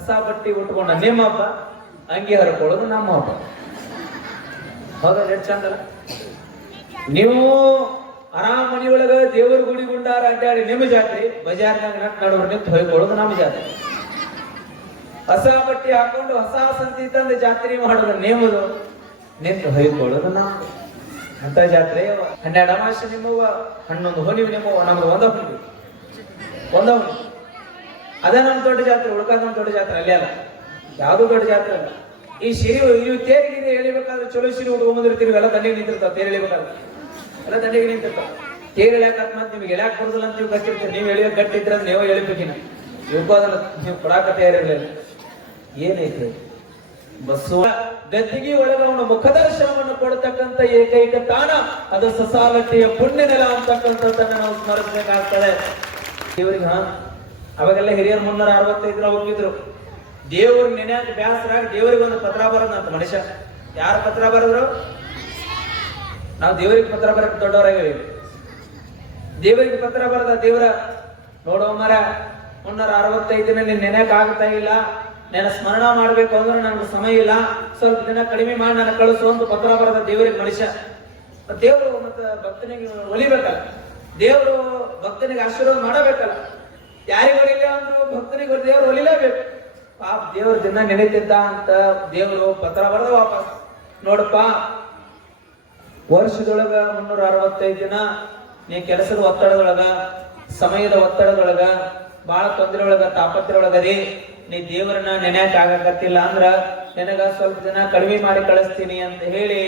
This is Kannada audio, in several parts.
ಹೊಸ ಬಟ್ಟೆ ಉಟ್ಕೊಂಡ ನಿಮ್ಮ ಹಬ್ಬ, ಅಂಗಿ ಹರ್ಕೊಳ್ಳೋದು ನಮ್ಮ ಹಬ್ಬ. ಹೌದಾ? ಎಷ್ಟು ಚಂದಲ್ಲ. ನೀವು ಆರಾಮ ಮನಿಯೊಳಗ ದೇವರ ಗುಡಿ ಗುಂಡಾರ ಅಡ್ಡಾಡಿ ನಿಮ್ಮ ಜಾತ್ರೆ, ಬಜಾರ್ನಾಗ ನಡುವರು ನಿಂತು ಹೊಯ್ಕೊಳ್ಳೋದು ನಮ್ಮ ಜಾತ್ರೆ. ಹೊಸ ಬಟ್ಟೆ ಹಾಕೊಂಡು ಹೊಸ ಸಂತಿ ತಂದು ಜಾತ್ರೆ ಮಾಡೋದು ನಿಮ್ಮದು, ನಿಂತು ಹೊಯ್ಕೊಳ್ಳೋದು ನಾವು. ಅಂತ ಜಾತ್ರೆ 12 ಅಮಾವಾಸ್ಯೆ ನಿಮ್ಮವ, 11 ಹುಣ್ಣಿಮೆ ನಿಮ್ಮವ, ನಮ್ದು ಒಂದ ಹುಣ್ಣಿಮೆ. ಅದ ನಮ್ಮ ದೊಡ್ಡ ಜಾತ್ರೆ. ಉಳ್ಕಾದ ನಮ್ಮ ದೊಡ್ಡ ಜಾತ್ರೆ ಅಲ್ಲೇ ಅಲ್ಲ, ಯಾವ್ದು ದೊಡ್ಡ ಜಾತ್ರೆ ಅಲ್ಲ. ಈ ನೀವು ತೇರಿಗೆ ಎಳಿಬೇಕಾದ್ರೆ ಚಲೋ ಸಿರಿ ಉಟ್ಕೊಂಡ್ಬಂದಿರ್ತೀರಿ, ಎಲ್ಲ ದಂಡಿಗೆ ನಿಂತಿರ್ತಾವ. ತೇರು ಎಳಿಬೇಕಾದ್ರೆ ಎಲ್ಲ ದಂಡಿಗೆ ನಿಂತಿರ್ತಾವ. ತೇರು ಎಳ್ಯಾಕತ್ ಮತ್ತೆ ನಿಮ್ಗೆ ಎಳ್ಯಾಕ್ ಬರುದಿಲ್ಲ ಅಂತ ನೀವು ಗಟ್ಟಿರ್ತೀರಿ. ನೀವು ಎಳಿಯೋಕೆ ಗಟ್ಟಿದ್ರೆ ನೀವು ಎಳಿಬೇಕಿನ, ಇವಕ್ಕೋದಲ್ಲ ನೀವು ಕೊಡಾಕ ತಯಾರಿರ್ಲಿಲ್ಲ. ಏನೈತೆ ಬಸವ ಗದ್ದಿಗೆ ಒಳಗ ಅವನ ಮುಖದರ್ಶನವನ್ನು ಕೊಡತಕ್ಕಂತ ಏಕೈಕ ತಾಣ ಅದು ಸಸಾಲಟ್ಟಿಯ ಪುಣ್ಯ ನೆಲ ಅಂತಕ್ಕಂಥದ್ದನ್ನ ನಾವು ಸ್ಮರಿಸಬೇಕಾಗ್ತದೆ. ದೇವರಿಗೆ ಅವಾಗೆಲ್ಲ ಹಿರಿಯರು 365 ಹೋಗಿದ್ರು. ದೇವ್ರ ನೆನ್ಯಾಕ ಬ್ಯಾಸರಾಗಿ ದೇವರಿಗೆ ಒಂದು ಪತ್ರ ಬರೋದಂತ ಮನುಷ್ಯ. ಯಾರ ಪತ್ರ ಬರೆದ್ರು? ನಾವು ದೇವರಿಗೆ ಪತ್ರ ಬರಕ್ ದೊಡ್ಡವರಾಗಿ ದೇವರಿಗೆ ಪತ್ರ ಬರದ ದೇವರ ನೋಡೋ ಮರ 365 ದಿನ ನಿನ್ ನೆನ್ಯಾಕ ಆಗ್ತಾ ಇಲ್ಲ, ನನ್ನ ಸ್ಮರಣ ಮಾಡ್ಬೇಕು ಅಂದ್ರೆ ನನಗೆ ಸಮಯ ಇಲ್ಲ, ಸ್ವಲ್ಪ ದಿನ ಕಡಿಮೆ ಮಾಡಿ ನನ್ನ ಕಳಿಸು ಅಂತ ಪತ್ರ ಬರದ ದೇವರಿಗೆ ಮನುಷ್ಯ. ದೇವರು ಮತ್ತೆ ಭಕ್ತನಿಗೆ ಒಲಿಬೇಕಲ್ಲ, ದೇವರು ಭಕ್ತನಿಗೆ ಆಶೀರ್ವಾದ ಮಾಡಬೇಕಲ್ಲ. ಯಾರಿಗೆ ಒಲಿಲ್ಲ ಅಂದ್ರು ಭಕ್ತನಿಗೆ ದೇವರು ಒಲಿಲೇಬೇಕು. ಪಾಪ ದೇವ್ರ ದಿನ ನೆನೀತಿದ್ದ ಅಂತ ದೇವರು ಪತ್ರ ಬರೆದ ವಾಪಸ್. ನೋಡಪ್ಪ, ವರ್ಷದೊಳಗ 365 ದಿನ ನೀ ಕೆಲಸದ ಒತ್ತಡದೊಳಗ, ಸಮಯದ ಒತ್ತಡದೊಳಗ, ಬಹಳ ತೊಂದರೆ ಒಳಗ, ತಾಪತ್ರೆ ಒಳಗದಿ ನೀ ದೇವರನ್ನ ನೆನ್ಯಾಕ ಆಗಕತ್ತಿಲ್ಲ ಅಂದ್ರ ನಿನಗ ಸ್ವಲ್ಪ ದಿನ ಕಡಿಮೆ ಮಾಡಿ ಕಳಿಸ್ತೀನಿ ಅಂತ ಹೇಳಿ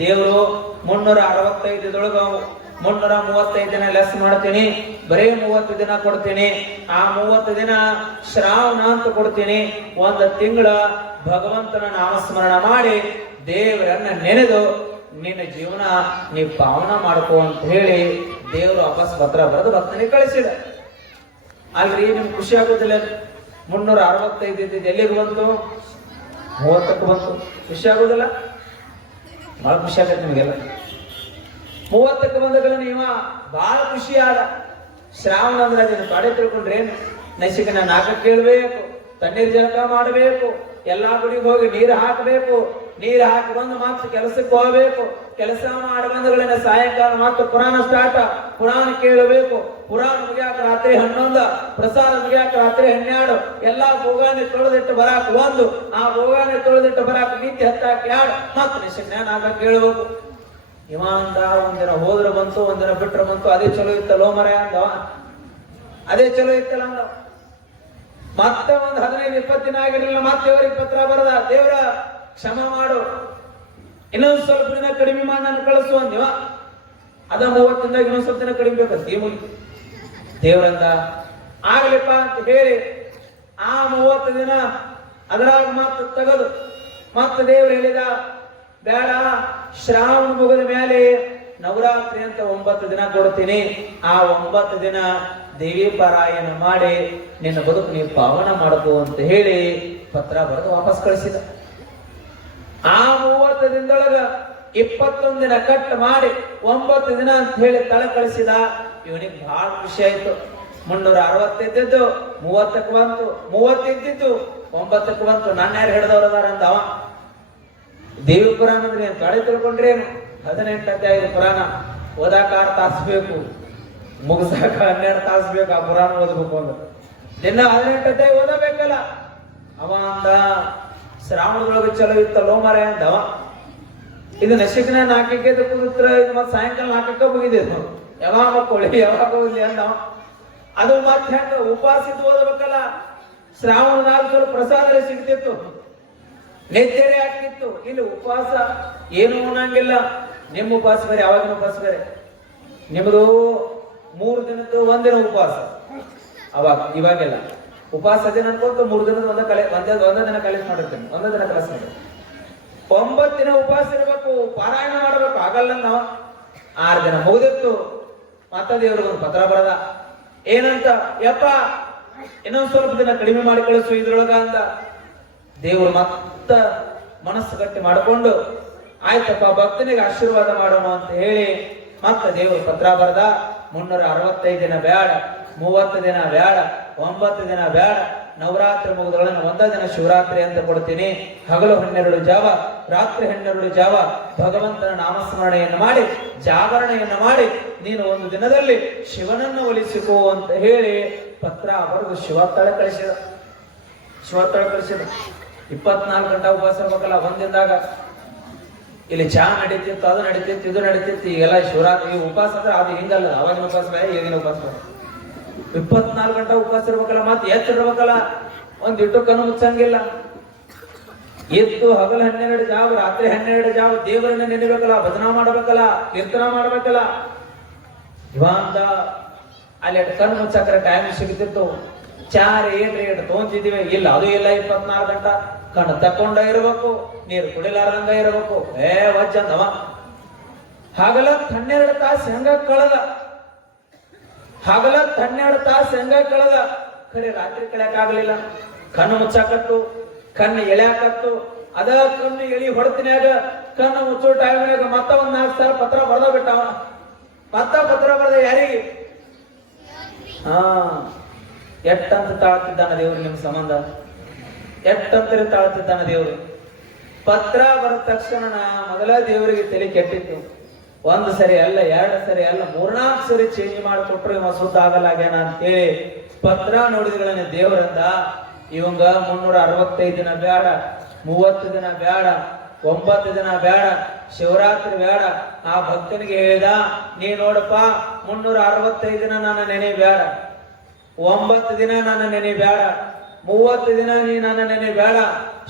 ದೇವರು 365 335 ದಿನ ಲೆಸ್ ಮಾಡ್ತೀನಿ, ಬರೇ 30 ದಿನ ಕೊಡ್ತೀನಿ. ಆ 30 ದಿನ ಶ್ರಾವಣ ಅಂತ ಕೊಡ್ತೀನಿ. 1 ತಿಂಗಳ ಭಗವಂತನ ನಾಮಸ್ಮರಣ ಮಾಡಿ ದೇವರನ್ನ ನೆನೆದು ನಿನ್ನ ಜೀವನ ನೀ ಪಾವನ ಮಾಡ್ಕೋ ಅಂತ ಹೇಳಿ ದೇವರು ವಾಪಸ್ ಪತ್ರ ಬರೆದು ಭಕ್ತನಿಗೆ ಕಳಿಸಿದ. ಅಲ್ರಿ ನಿಮ್ಗೆ ಖುಷಿ ಆಗೋದಿಲ್ಲ? 365 ಇದ್ದಿದ್ದು ಎಲ್ಲಿಗೆ ಬಂತು? 30ಕ್ಕೆ ಬಂತು. ಖುಷಿ ಆಗೋದಿಲ್ಲ? ಬಹಳ ಖುಷಿ ಆಗತ್ತೆ ನಿಮಗೆಲ್ಲ. 30ಕ್ಕೆ ಬಂದಗಳ ನೀವ ಬಹಳ ಖುಷಿ ಆದ. ಶ್ರಾವಣ ಅಂದ್ರೆ ಅದನ್ನು ತೊಡೆ ತಿಳ್ಕೊಂಡ್ರೇನು? ನಸಿಕನ ನಾಕ ಕೇಳಬೇಕು, ತಣ್ಣೀರ್ ಜಳಕ ಮಾಡಬೇಕು, ಎಲ್ಲಾ ಗುಡಿಗೆ ಹೋಗಿ ನೀರು ಹಾಕಬೇಕು, ನೀರು ಹಾಕಿ ಬಂದು ಮತ್ತೆ ಕೆಲಸಕ್ಕೆ ಹೋಗಬೇಕು. ಕೆಲಸ ಮಾಡಿ ಬಂದಗಳಿಂದ ಸಾಯಂಕಾಲ ಮತ್ತೆ ಪುರಾಣ ಸ್ಟಾರ್ಟ್, ಪುರಾಣ ಕೇಳಬೇಕು. ಪುರಾಣ ಮುಗಿಯಾಕ ರಾತ್ರಿ 11, ಪ್ರಸಾದ ಮುಗಿಯಾಕ ರಾತ್ರಿ 12. ಎಲ್ಲಾ ಭೋಗಾನಿ ತೊಳೆದಿಟ್ಟು ಬರಾಕ 1, ಆ ಭೋಗಾನಿ ತೊಳೆದಿಟ್ಟು ಬರಾಕ ನಿತ್ಯ ಹತ್ತಾಕ 2, ಮತ್ತೆ ನಿಶಜ್ಞಾನ ಆಗ ಕೇಳಬೇಕು. ಇವ ಅಂತ ಒಂದಿನ ಹೋದ್ರ ಬಂತು, ಒಂದಿನ ಬಿಟ್ರ ಬಂತು, ಅದೇ ಚಲೋ ಇತ್ತಲ್ಲೋ ಮರ ಅಂದವ, ಅದೇ ಚಲೋ ಇತ್ತಲ್ಲ ಅಂದವ. ಮತ್ತೆ ಒಂದು 15-20 ದಿನ ಆಗಿರಲಿಲ್ಲ, ಮತ್ತೆ ದೇವರಿಗೆ ಪತ್ರ ಬರದ, ದೇವರ ಕ್ಷಮ ಮಾಡು, ಇನ್ನೊಂದು ಸ್ವಲ್ಪ ದಿನ ಕಡಿಮೆ ಮಾಡಿ ನಾನು ಕಳಿಸು ಅಂದಿವ. ಅದ 30 ದಿನದಾಗ ಇನ್ನೊಂದು ಸ್ವಲ್ಪ ದಿನ ಕಡಿಮೆ ಬೇಕಂತ ದೇವರಂದ ಆಗ್ಲಿಪ್ಪ ಅಂತ ಹೇಳಿ ಆ 30 ದಿನ ಅದರಾಗ ಮತ್ತೆ ತೆಗೆದು ಮತ್ತೆ ದೇವರು ಹೇಳಿದ, ಬೇಡ, ಶ್ರಾವಣ ಮುಗಿದ ಮೇಲೆ ನವರಾತ್ರಿ ಅಂತ 9 ದಿನ ಕೊಡ್ತೀನಿ. ಆ 9 ದಿನ ದೇವಿ ಪಾರಾಯಣ ಮಾಡಿ ನಿನ್ನ ಬದುಕು ನೀವು ಪಾವನ ಮಾಡಬೇಕು ಅಂತ ಹೇಳಿ ಪತ್ರ ಬರೆದು ವಾಪಸ್ ಕಳಿಸಿದ. ಆ 30 ದಿನದೊಳಗ 21 ದಿನ ಕಟ್ ಮಾಡಿ 9 ದಿನ ಅಂತ ಹೇಳಿ ತಳ ಕಳಿಸಿದ. ಇವನಿಗೆ ಬಹಳ ಖುಷಿ ಆಯ್ತು. 360 ಇದ್ದಿದ್ದು 30ಕ್ಕೆ ಬಂತು, 30 ಇದ್ದಿದ್ದು 9ಕ್ಕೆ ಬಂತು. ನನ್ನ ಯಾರು ಹಿಡಿದವ್ರ ಅದಾರ ಅಂದವ. ದೇವಿ ಪುರಾಣ ಅಂದ್ರೆ ತೊಡೆ ತಿಳ್ಕೊಂಡ್ರೇನು? 18 ಅಧ್ಯಾಯದ ಪುರಾಣ ಓದಾಕ 6 ತಾಸು ಬೇಕು, ಮುಗಿಸಾಕ 12 ತಾಸು ಬೇಕು. ಆ ಪುರಾಣ ಓದಬೇಕು ಅಂದ್ರೆ ದಿನ 18 ಅಧ್ಯಾಯ ಓದಬೇಕಲ್ಲ. ಅವ ಅಂದ, ಶ್ರಾವಣದೊಳಗೆ ಚಲೋ ಇತ್ತಲ್ಲೋ ಮರ ಅಂದವ. ಇದು ನಶಿಕನ ಹಾಕಕ್ಕೆ ಕೂತ್ರ, ಇದು ಮತ್ತೆ ಸಾಯಂಕಾಲ ಹಾಕಕ್ಕ ಮುಗಿದಿದ್ದು, ಯಾವಾಗ ಮಕ್ಕಳು ಯಾವಾಗ ಹೋಗ್ಲಿ ಅಂದವ. ಅದು ಮತ್ತೆ ಹೆಂಗ ಉಪವಾಸ ಇದ್ದು ಓದಬೇಕಲ್ಲ. ಶ್ರಾವಣದಾಗ ಸ್ವಲ್ಪ ಪ್ರಸಾದ ಸಿಗ್ತಿತ್ತು, ನೆತ್ತೇರೆ ಆಗ್ತಿತ್ತು. ಇಲ್ಲಿ ಉಪವಾಸ ಏನು ಅನ್ನಂಗಿಲ್ಲ. ನಿಮ್ಮ ಉಪವಾಸ ಬೇರೆ, ಯಾವಾಗಿನ ಉಪವಾಸ ಬೇರೆ. ನಿಮ್ಮದು 3 ದಿನದ್ದು 1 ದಿನ ಉಪವಾಸ. ಅವಾಗ ಇವಾಗೆಲ್ಲ ಉಪವಾಸ ದಿನ ಅನ್ಕೊಂತ 3 ದಿನದ ಒಂದೇ ದಿನ ಕಲೆಕ್ಟ್ ಮಾಡಿರ್ತೇನೆ, 1 ದಿನ ಕೆಲಸ ಮಾಡಿ 9 ದಿನ ಉಪವಾಸ ಇರಬೇಕು, ಪಾರಾಯಣ ಮಾಡಬೇಕು. ಆಗಲ್ಲ ನಾವು 6 ದಿನ ಮುಗಿದಿತ್ತು. ಮತ್ತ ದೇವ್ರಿಗೊಂದು ಪತ್ರ ಬರದ, ಏನಂತ, ಯಪ್ಪ ಇನ್ನೊಂದ್ ಸ್ವಲ್ಪ ದಿನ ಕಡಿಮೆ ಮಾಡಿ ಕಳಿಸು ಇದ್ರೊಳಗ ಅಂತ. ದೇವರು ಮತ್ತ ಮನಸ್ಸು ಗಟ್ಟಿ ಮಾಡಿಕೊಂಡು, ಆಯ್ತಪ್ಪ ಭಕ್ತನಿಗೆ ಆಶೀರ್ವಾದ ಮಾಡೋಣ ಅಂತ ಹೇಳಿ ಮತ್ತೆ ದೇವರು ಪತ್ರ ಬರದ. 365 ದಿನ ಬೇಡ, 30 ದಿನ ಬೇಡ, 9 ದಿನ ಬೇಡ, ನವರಾತ್ರಿ ಮುಗಿದೊಳಗೆ ಒಂದ ದಿನ ಶಿವರಾತ್ರಿ ಅಂತ ಕೊಡ್ತೀನಿ. ಹಗಲು 12 ಜಾವ, ರಾತ್ರಿ 12 ಜಾವ ಭಗವಂತನ ನಾಮಸ್ಮರಣೆಯನ್ನು ಮಾಡಿ ಜಾಗರಣೆಯನ್ನು ಮಾಡಿ ನೀನು ಒಂದು ದಿನದಲ್ಲಿ ಶಿವನನ್ನು ಒಲಿಸಿಕೋ ಅಂತ ಹೇಳಿ ಪತ್ರ ಬರೆದು ಶಿವತ್ತಳ ಕಳಿಸಿದ. 24 ಗಂಟೆ ಉಪವಾಸ ಇರ್ಬೇಕಲ್ಲ. ಒಂದಿಂದಾಗ ಇಲ್ಲಿ ಚಾ ನಡೀತಿತ್ತು, ಅದು ನಡೀತಿತ್ತು, ಇದು ನಡೀತಿತ್ತು. ಈಗೆಲ್ಲ ಶಿವರಾತ್ರಿ ಉಪವಾಸ ಅಂದ್ರೆ ಅದು ಹಿಂಗಲ್ಲ, ಅವಾಗಿನ ಉಪವಾಸ ಬೇರೆ, ಈಗಿನ ಉಪವಾಸ ಬೇರೆ. 24 ಗಂಟೆ ಉಪವಾಸ ಇರ್ಬೇಕಲ್ಲ, ಮತ್ತೆ ಎಚ್ಚಿರ್ಬೇಕಲ್ಲ, ಒಂದಿಟ್ಟು ಕಣ್ಣು ಮುಚ್ಚಂಗಿಲ್ಲ. ಎದ್ದು ಹಗಲು 12 ಜಾವ, ರಾತ್ರಿ 12 ಜಾವ ದೇವರನ್ನ ನೆನೆಬೇಕಲ್ಲ, ಭಜನಾ ಮಾಡ್ಬೇಕಲ್ಲ, ಕೀರ್ತನ ಮಾಡ್ಬೇಕಲ್ಲ. ಇವಂತ ಅಲ್ಲಿ ಕಣ್ಣು ಮುಚ್ಚಾಕ್ರೆ ಟೈಮ್ ಸಿಗ್ತಿತ್ತು. ಚಾರ್ ಏನ್ರಿ ತೊಗೊಂತಿದೀವಿ, ಇಲ್ಲ ಅದು ಇಲ್ಲ. 24 ಗಂಟೆ ಕಣ್ಣು ತಕೊಂಡ ಇರ್ಬೇಕು, ನೀರು ಕುಡಿಲಾರ್ದಂಗ ಇರ್ಬೇಕು. ವಜ್ಜಂದವ ಹಗಲ 12 ತಾಸು ಹೆಂಗ ಕಳೆದ, ಹಗಲ 12 ತಾಸು ಹೆಂಗ ಕಳೆದ. ಖರೆ ರಾತ್ರಿ ಕಳೆಯಕ್ಕಾಗಲಿಲ್ಲ. ಕಣ್ಣು ಮುಚ್ಚಾಕತ್ತು, ಕಣ್ಣು ಎಳ್ಯಾಕತ್ತು. ಅದ ಕಣ್ಣು ಎಳಿ ಹೊಡ್ತಿನ್ಯಾಗ ಕಣ್ಣು ಮುಚ್ಚೋ ಟೈಮ್ನಾಗ ಮತ್ತ 4 ಸಾಲ ಪತ್ರ ಬರ್ದ ಬಿಟ್ಟವ. ಮತ್ತ ಪತ್ರ ಬರ್ದ ಯಾರಿಗೆ? ಎಟ್ಟಂತ ತಾಳ್ತಿದ್ದಾನ ದೇವ್ರು ನಿಮ್ಮ ಸಂಬಂಧ, ಎಟ್ಟಂತ ತಾಳ್ತಿದ್ದಾನ ದೇವ್ರು. ಪತ್ರ ಬರದ ತಕ್ಷಣ ಮೊದಲ ದೇವರಿಗೆ ತಲೆ ಕೆಟ್ಟಿತ್ತು. 1 ಸರಿ ಅಲ್ಲ, 2 ಸರಿ ಅಲ್ಲ, 3-4 ಸರಿ ಚೇಂಜ್ ಮಾಡಿಕೊಟ್ರು ಇವ ಸುದ್ದ ಆಗಲ್ಲಾಗ್ಯಾನ ಅಂತೇಳಿ ಪತ್ರ ನೋಡಿದ್ಗಳನ್ನ ದೇವರಂದ ಇವಂಗ 365 ದಿನ ಬೇಡ, 30 ದಿನ ಬೇಡ, 9 ದಿನ ಬೇಡ, ಶಿವರಾತ್ರಿ ಬೇಡ. ಆ ಭಕ್ತನಿಗೆ ಹೇಳಿದ, ನೀ ನೋಡಪ್ಪ 365 ದಿನ ನನ್ನ ನೆನೆ ಬೇಡ, 9 ದಿನ ನನ್ನ ನೆನೆ ಬೇಡ, 30 ದಿನ ನೀ ನನ್ನ ನೆನೆ ಬೇಡ.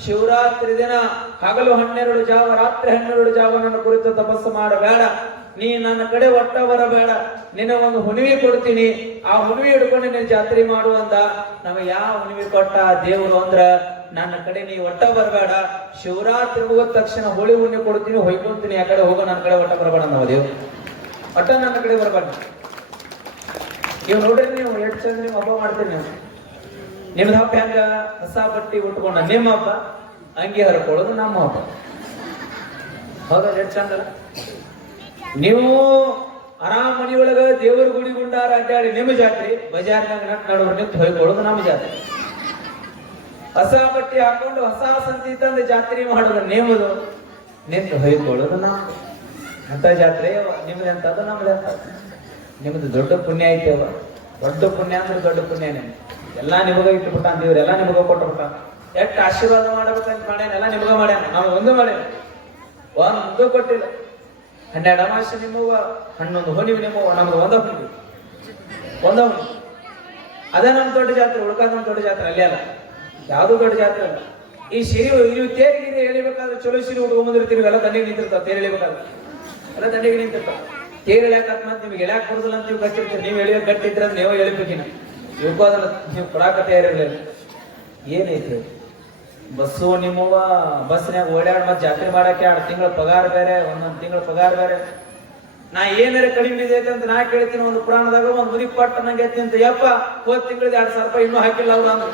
ಶಿವರಾತ್ರಿ ದಿನ ಹಗಲು 12 ಜಾವ, ರಾತ್ರಿ 12 ಜಾವ ನನ್ನ ಕುರಿತು ತಪಸ್ಸು ಮಾಡಬೇಡ. ನೀ ನನ್ನ ಕಡೆ ಒಟ್ಟ ಬರಬೇಡ. ನಿನ್ನ ಒಂದು ಹುಣಿವಿ ಕೊಡ್ತೀನಿ, ಆ ಹುಣಿವಿ ಹಿಡ್ಕೊಂಡು ನೀನು ಜಾತ್ರೆ ಮಾಡುವಂದ. ನಮಗೆ ಯಾವ ಹುಣಿವಿ ಕೊಟ್ಟ ದೇವರು ಅಂದ್ರ ನನ್ನ ಕಡೆ ನೀ ಒಟ್ಟ ಬರಬೇಡ. ಶಿವರಾತ್ರಿ ಮುಗಿದ ತಕ್ಷಣ ಹೋಳಿ ಹುಣ್ಣಿ ಕೊಡ್ತೀನಿ, ಹೊಯ್ಕೊಂತೀನಿ, ಆ ಕಡೆ ಹೋಗೋ, ನನ್ನ ಕಡೆ ಒಟ್ಟ ಬರಬೇಡ ನಾವು ದೇವ್ರು. ಒಟ್ಟ ನನ್ನ ಕಡೆ ಬರಬೇಡ. ನೀವು ನೋಡ್ರಿ, ನೀವು ಎಷ್ಟು ಚಂದ ನೀವು ಹಬ್ಬ ಮಾಡ್ತೀರಿ. ನೀವು ನಿಮ್ದು ಹಬ್ಬ ಹೆಂಗ? ಹೊಸ ಬಟ್ಟಿ ಉಟ್ಕೊಂಡ ನಿಮ್ಮ ಹಬ್ಬ, ಅಂಗಿ ಹರ್ಕೊಳ್ಳೋದು ನಮ್ಮ ಹಬ್ಬ. ಹೌದಾ? ಎಷ್ಟು ಚಂದಲ್ಲ. ನೀವು ಆರಾಮ್ ಮನಿಯೊಳಗ ದೇವರ ಗುಡಿ ಗುಂಡಾರ ಅಡ್ಡಾಡಿ ನಿಮ್ಮ ಜಾತ್ರೆ, ಬಜಾರ್ನಾಗ ನಡುವರು ನಿಂತು ಹೊಯ್ಕೊಳ್ಳೋದು ನಮ್ಮ ಜಾತ್ರೆ. ಹೊಸ ಬಟ್ಟಿ ಹಾಕೊಂಡು ಹೊಸ ಸಂತಿ ತಂದು ಜಾತ್ರೆ ಮಾಡೋದು ನಿಮ್ಮದು, ನಿಂತು ಹೊಯ್ಕೊಳ್ಳೋದು ನಮ್ದು. ಅಂತ ಜಾತ್ರೆ ನಿಮ್ದು ಎಂತದ್ದು, ನಮ್ದು ಎಂತದ್ದು. ನಿಮ್ದು ದೊಡ್ಡ ಪುಣ್ಯ ಐತೆವ. ದೊಡ್ಡ ಪುಣ್ಯ ಅಂದ್ರೆ ದೊಡ್ಡ ಪುಣ್ಯನೇ. ಎಲ್ಲಾ ನಿಮಗ ಇಟ್ಟುಬಿಟ್ಟ ಅಂತೀವ್ರಿ, ಎಲ್ಲ ನಿಮಗ ಕೊಟ್ಟುಬಿಟ್ಟ. ಎಷ್ಟು ಆಶೀರ್ವಾದ ಮಾಡ್ಬೇಕಂತ ಮಾಡ್ಯಾನ, ಎಲ್ಲ ನಿಮಗ ಮಾಡ್ಯಾನ. ನಾವು ಒಂದು ಮಾಡ್ಯಾನ, ಒಂದು ಕೊಟ್ಟಿಲ್ಲ. 12 ಅಮಾವಾಸ್ಯೆ ನಿಮ್ಮವ, 11 ಹುಣ್ಣಿಮೆ ನಿಮ್ಮವ, ನಮ್ದು ಒಂದ ಹುಣ್ಣಿಮೆ. ಅದ ನಮ್ ದೊಡ್ಡ ಜಾತ್ರೆ. ಉಳ್ಕಾದ ನಮ್ ದೊಡ್ಡ ಜಾತ್ರೆ ಅಲ್ಲೇ ಅಲ್ಲ, ಯಾವ್ದು ದೊಡ್ಡ ಜಾತ್ರೆ ಅಲ್ಲ. ಈ ಸಿರಿ ನೀವು ತೇರಿಗೆ ಎಳಿಬೇಕಾದ್ರೆ ಚಲೋ ಸಿರಿ ಉಟ್ಕೊಂಡ್ಬಂದಿರ್ತೀವಿ, ಎಲ್ಲ ದಂಡಿಗೆ ನಿಂತಿರ್ತಾವ. ತೇರು ಎಳಿಬೇಕಾದ್ರೆ ಎಲ್ಲ ದಂಡಿಗೆ ನಿಂತಿರ್ತಾವ. ತೇರು ಎಳ್ಯಾಕತ್ ಮತ್ತೆ ನಿಮ್ಗೆ ಎಳ್ಯಾಕ್ ಕೊಡುದಿಲ್ಲ ಅಂತ ನೀವು ಗಟ್ಟಿರ್ತೀರಿ. ನೀವು ಎಳಿಯೋಕೆ ಗಟ್ಟಿದ್ರೆ ನೀವು ಎಳಿಬೇಕಿನ, ಇವಕ್ಕೋದಲ್ಲ ನೀವು ಕೊಡಾಕತ್ತೆ ಇರಲಿಲ್ಲ. ಏನೈತಿ ಬಸ್ಸು ನಿಮ್ಮವ, ಬಸ್ನ್ಯಾಗ ಓಡಾಡ್ ಮತ್ತೆ ಜಾತ್ರೆ ಮಾಡಕ್ಕೆ 2 ತಿಂಗಳ ಪಗಾರ ಬೇರೆ, 1 ತಿಂಗಳ ಪಗಾರ ಬೇರೆ. ನಾ ಏನಾರ ಕಡಿಮೆ ಇದೆ ಅಂತ ನಾ ಕೇಳ್ತೀನಿ. ಒಂದು ಪುರಾಣದಾಗ ಒಂದು ಮುದಿ ಪಟ್ಟ ನಂಗೆ ಐತಿ ಅಂತ. ಯಪ್ಪ ಹೋದ್ ತಿಂಗಳದ 2,000 ರೂಪಾಯಿ ಇನ್ನೂ ಹಾಕಿಲ್ಲ ಅವ್ರು ಅಂದ್ರು.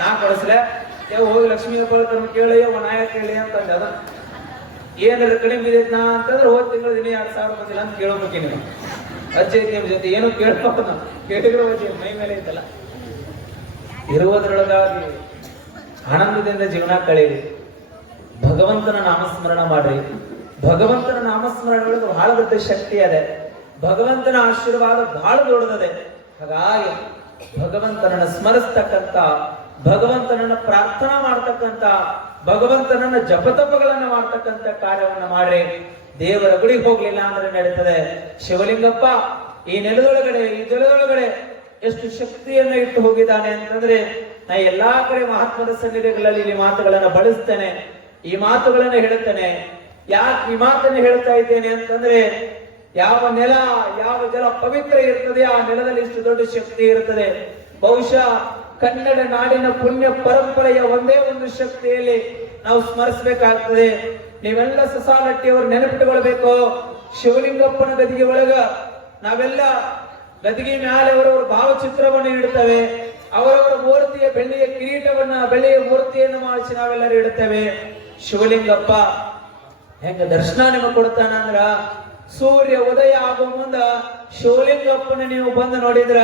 ನಾ ಕಳಿಸ್ಲೆ, ಹೋಗಿ ಲಕ್ಷ್ಮೀ ಕರ್ಮ ಕೇಳಿ, ನಾಯ ಕೇಳಿ ಅಂತಂದೆ. ಅದ ಏನಾರ ಕಡಿಮೆ ಇದೆ ನಾ ಅಂತಂದ್ರೆ ಹೋದ್ ತಿಂಗಳ ದಿನ 2,000 ಬಂದಿಲ್ಲ ಅಂತ ಕೇಳೋಬೇಕಿ. ನೀವು ಅಜ್ಜೆ ಐತಿ ನಿಮ್ ಜೊತೆ ಏನು ಕೇಳ್ಬೇಕು, ನಾವು ಕೇಳಿರೋ ಅಜ್ಜೆ ಮೈ ಮೇಲೆ ಐತಲ್ಲ. ಇರುವುದರೊಳಗಾಗಿ ಆನಂದದಿಂದ ಜೀವನ ಕಳೀರಿ. ಭಗವಂತನ ನಾಮಸ್ಮರಣ ಮಾಡ್ರಿ. ಭಗವಂತನ ನಾಮಸ್ಮರಣೆ ಒಳಗೆ ಬಹಳ ದೊಡ್ಡ ಶಕ್ತಿ ಅದೆ. ಭಗವಂತನ ಆಶೀರ್ವಾದ ಬಹಳ ದೊಡ್ಡದದೆ. ಹಾಗಾಗಿ ಭಗವಂತನನ್ನ ಸ್ಮರಿಸ್ತಕ್ಕಂಥ, ಭಗವಂತನನ್ನ ಪ್ರಾರ್ಥನಾ ಮಾಡ್ತಕ್ಕಂಥ, ಭಗವಂತನನ್ನ ಜಪತಪಗಳನ್ನ ಮಾಡ್ತಕ್ಕಂಥ ಕಾರ್ಯವನ್ನ ಮಾಡ್ರಿ. ದೇವರ ಗುಡಿಗೆ ಹೋಗ್ಲಿಲ್ಲ ಅಂದ್ರೆ ನಡೀತದೆ. ಶಿವಲಿಂಗಪ್ಪ ಈ ನೆಲದೊಳಗಡೆ, ಈ ಜಲದೊಳಗಡೆ ಎಷ್ಟು ಶಕ್ತಿಯನ್ನ ಇಟ್ಟು ಹೋಗಿದ್ದಾನೆ ಅಂತಂದ್ರೆ, ನಾ ಎಲ್ಲಾ ಕಡೆ ಮಹಾತ್ಮದ ಸನ್ನಿಧಿಗಳಲ್ಲಿ ಈ ಮಾತುಗಳನ್ನ ಬಳಸ್ತೇನೆ, ಈ ಮಾತುಗಳನ್ನ ಹೇಳುತ್ತೇನೆ. ಯಾಕೆ ಈ ಮಾತನ್ನು ಹೇಳ್ತಾ ಇದ್ದೇನೆ ಅಂತಂದ್ರೆ, ಯಾವ ನೆಲ, ಯಾವ ಜಲ ಪವಿತ್ರ ಇರ್ತದೆ, ಆ ನೆಲದಲ್ಲಿ ಇಷ್ಟು ದೊಡ್ಡ ಶಕ್ತಿ ಇರ್ತದೆ. ಬಹುಶಃ ಕನ್ನಡ ನಾಡಿನ ಪುಣ್ಯ ಪರಂಪರೆಯ ಒಂದೇ ಒಂದು ಶಕ್ತಿಯಲ್ಲಿ ನಾವು ಸ್ಮರಿಸಬೇಕಾಗ್ತದೆ. ನೀವೆಲ್ಲ ಸಸಾಲಟ್ಟಿಯವರು ನೆನಪಿಟ್ಟುಕೊಳ್ಬೇಕು. ಶಿವಲಿಂಗಪ್ಪನ ಗದಿಗೆ ಒಳಗ ನಾವೆಲ್ಲ ಗದಿಗೆ ಮ್ಯಾಲೆ ಅವರವರ ಭಾವಚಿತ್ರವನ್ನು ಇಡುತ್ತೇವೆ. ಅವರವರ ಮೂರ್ತಿಯ ಬೆಳ್ಳಿಯ ಕಿರೀಟವನ್ನ, ಬೆಳ್ಳಿಯ ಮೂರ್ತಿಯನ್ನು ಮಾಡಿಸಿ ನಾವೆಲ್ಲರೂ ಇಡುತ್ತೇವೆ. ಶಿವಲಿಂಗಪ್ಪ ಹೆಂಗ ದರ್ಶನ ನಿಮಗೆ ಕೊಡ್ತಾನ ಅಂದ್ರ, ಸೂರ್ಯ ಉದಯ ಆಗೋ ಮುಂದ ಶಿವಲಿಂಗಪ್ಪನ ನೀವು ಬಂದು ನೋಡಿದ್ರ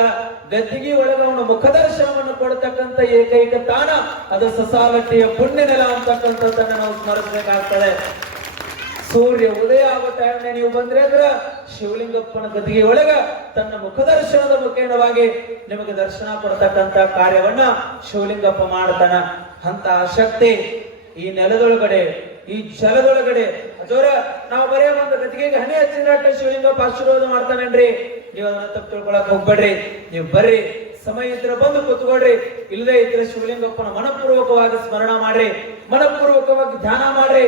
ಗದ್ದಿಗೆ ಒಳಗ ಅವನ ಮುಖದರ್ಶನವನ್ನು ಕೊಡ್ತಕ್ಕಂಥ ಏಕೈಕ ತಾಣ ಅದು ಸಸಾಲಟ್ಟಿಯ ಪುಣ್ಯ ನೆಲ ಅಂತಕ್ಕಂಥದ್ದನ್ನ ನಾವು ಸ್ಮರಿಸಬೇಕಾಗ್ತದೆ. ಸೂರ್ಯ ಉದಯ ಆಗೋ ಟೈಮ್ನ ನೀವು ಬಂದ್ರೆ ಅಂದ್ರ ಶಿವಲಿಂಗಪ್ಪನ ಗದ್ದಿಗೆ ಒಳಗ ತನ್ನ ಮುಖದರ್ಶನದ ಮುಖೇನವಾಗಿ ನಿಮಗೆ ದರ್ಶನ ಕೊಡ್ತಕ್ಕಂಥ ಕಾರ್ಯವನ್ನ ಶಿವಲಿಂಗಪ್ಪ ಮಾಡ್ತಾನ. ಅಂತ ಶಕ್ತಿ ಈ ನೆಲದೊಳಗಡೆ, ಈ ಜಲದೊಳಗಡೆ ಅದರ ನಾವು ಬರೇ ಒಂದು ಗದ್ದಿಗೆಗೆ ಹಣೆ ಹಚ್ಚಿದ್ರಟ್ಟ ಶಿವಲಿಂಗಪ್ಪ ಆಶೀರ್ವಾದ ಮಾಡ್ತಾನೇನ್ರಿ. ನೀವು ಅದನ್ನ ತಪ್ಪು ತಿಳ್ಕೊಳಕ್ ಹೋಗ್ಬೇಡ್ರಿ. ನೀವು ಬರ್ರಿ, ಸಮಯ ಇದ್ರೆ ಬಂದು ಕೂತ್ಕೊಳ್ರಿ. ಇಲ್ಲದೆ ಇದ್ರೆ ಶಿವಲಿಂಗಪ್ಪನ ಮನಪೂರ್ವಕವಾಗಿ ಸ್ಮರಣ ಮಾಡ್ರಿ, ಮನಪೂರ್ವಕವಾಗಿ ಧ್ಯಾನ ಮಾಡ್ರಿ.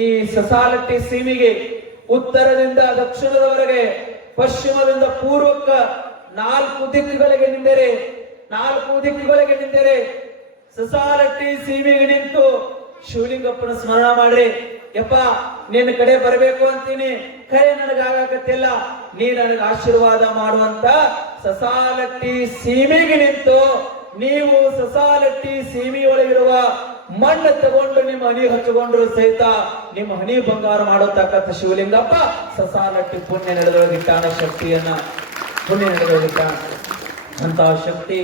ಈ ಸಸಾಲಟ್ಟಿ ಸೀಮೆಗೆ ಉತ್ತರದಿಂದ ದಕ್ಷಿಣದವರೆಗೆ, ಪಶ್ಚಿಮದಿಂದ ಪೂರ್ವಕ್ಕ 4 ದಿಕ್ಕುಗಳಿಗೆ ನಿಂತರೆ, 4 ದಿಕ್ಕುಗಳಿಗೆ ನಿಂತರೆ ಸಸಾಲಟ್ಟಿ ಸೀಮೆಗೆ ನಿಂತು ಶಿವಲಿಂಗಪ್ಪನ ಸ್ಮರಣ ಮಾಡ್ರಿ. ಯಪ್ಪ ನಿನ್ನ ಕಡೆ ಬರಬೇಕು ಅಂತೀನಿ, ಕರೆ ನನಗಾಗತ್ತಿಲ್ಲ, ನೀ ನನಗೆ ಆಶೀರ್ವಾದ ಮಾಡುವಂತ ಸಸಾಲಟ್ಟಿ ಸೀಮೆಗೆ ನಿಂತು ನೀವು ಸಸಾಲಟ್ಟಿ ಸೀಮೆಯೊಳಗಿರುವ ಮಣ್ಣು ತಗೊಂಡು ನಿಮ್ಮ ಹನಿ ಹಚ್ಚಿಕೊಂಡ್ರು ಸಹಿತ ನಿಮ್ಮ ಹನಿ ಬಂಗಾರ ಮಾಡತಕ್ಕಂಥ ಶಿವಲಿಂಗಪ್ಪ ಸಸಾಲಟ್ಟಿ ಪುಣ್ಯ ನಡೆದೊಳಗಿಟ್ಟಾನ ಶಕ್ತಿಯನ್ನ, ಪುಣ್ಯ ನಡೆದೊಳಗಿಟ್ಟಾನ. ಅಂತ ಶಕ್ತಿ,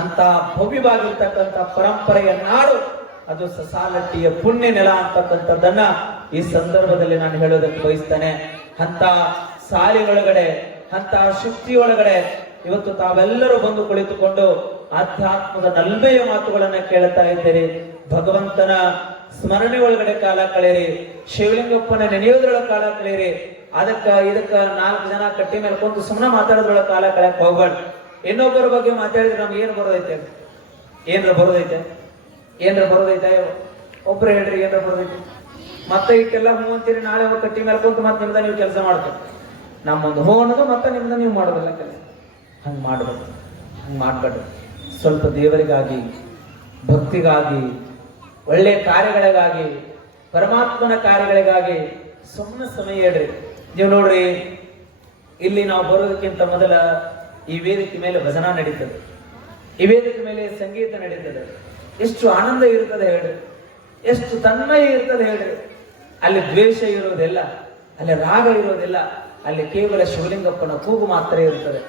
ಅಂತ ಭವ್ಯವಾಗಿರ್ತಕ್ಕಂಥ ಪರಂಪರೆಯ ನಾಡು ಅದು ಸಸಾಲಟ್ಟಿಯ ಪುಣ್ಯ ನೆಲ ಅಂತಕ್ಕಂಥದ್ದನ್ನ ಈ ಸಂದರ್ಭದಲ್ಲಿ ನಾನು ಹೇಳೋದಕ್ಕೆ ಬಯಸ್ತೇನೆ. ಅಂತ ಸಾಲಿ ಒಳಗಡೆ, ಅಂತ ಶಕ್ತಿ ಒಳಗಡೆ ಇವತ್ತು ತಾವೆಲ್ಲರೂ ಬಂದು ಕುಳಿತುಕೊಂಡು ಆಧ್ಯಾತ್ಮದ ನಲ್ಮೆಯ ಮಾತುಗಳನ್ನ ಕೇಳ್ತಾ ಇದ್ದೀರಿ. ಭಗವಂತನ ಸ್ಮರಣೆ ಒಳಗಡೆ ಕಾಲ ಕಳೆಯಿರಿ, ಶಿವಲಿಂಗಪ್ಪನ ನೆನೆಯೋದ್ರೊಳಗ ಕಾಲ ಕಳೆಯಿರಿ. ಇದಕ್ಕ 4 ಜನ ಕಟ್ಟಿ ಮೇಲೆ ಕುಂತು ಸುಮ್ಮನೆ ಮಾತಾಡೋದ್ರೊಳಗ ಕಾಲ ಕಳೆಯಕ್ ಹೋಗ್ಬೇಡ್ರಿ. ಇನ್ನೊಬ್ಬರ ಬಗ್ಗೆ ಮಾತಾಡಿದ್ರೆ ನಮ್ಗೆ ಏನ್ ಬರೋದೈತೆ? ಏನ್ರ ಬರೋದೈತೆ? ಒಬ್ರು ಹೇಳ್ರಿ, ಏನ್ರ ಬರೋದೈತೆ? ಮತ್ತೆ ಇಟ್ಟೆಲ್ಲ ಹೂ ಅಂತೀರಿ, ನಾಳೆ ಹೋಗಿ ಕಟ್ಟಿ ಮೇಲೆ ಕುಂತು ಮತ್ತೆ ನಿಮ್ದ ನೀವು ಕೆಲಸ ಮಾಡ್ತೀರಿ. ನಮ್ಮೊಂದು ಹೂ ಅನ್ನೋದು ಮತ್ತೆ ನಿಮ್ದ ನೀವು ಮಾಡೋದಿಲ್ಲ ಕೆಲಸ. ಹಂಗೆ ಮಾಡ್ಬೇಡ್ರಿ. ಸ್ವಲ್ಪ ದೇವರಿಗಾಗಿ, ಭಕ್ತಿಗಾಗಿ, ಒಳ್ಳೆ ಕಾರ್ಯಗಳಿಗಾಗಿ, ಪರಮಾತ್ಮನ ಕಾರ್ಯಗಳಿಗಾಗಿ ಸುಮ್ಮನೆ ಸಮಯ ಹೇಳ್ರಿ. ನೀವು ನೋಡ್ರಿ, ಇಲ್ಲಿ ನಾವು ಬರೋದಕ್ಕಿಂತ ಮೊದಲ ಈ ವೇದಿಕೆ ಮೇಲೆ ಭಜನಾ ನಡೀತದೆ, ಈ ವೇದಿಕೆ ಮೇಲೆ ಸಂಗೀತ ನಡೀತದೆ. ಎಷ್ಟು ಆನಂದ ಇರ್ತದೆ ಹೇಳ್ರಿ, ಎಷ್ಟು ತನ್ಮಯ ಇರ್ತದೆ ಹೇಳ್ರಿ. ಅಲ್ಲಿ ದ್ವೇಷ ಇರೋದಿಲ್ಲ, ಅಲ್ಲಿ ರಾಗ ಇರೋದಿಲ್ಲ, ಅಲ್ಲಿ ಕೇವಲ ಶಿವಲಿಂಗಪ್ಪನ ಕೂಗು ಮಾತ್ರ ಇರ್ತದೆ.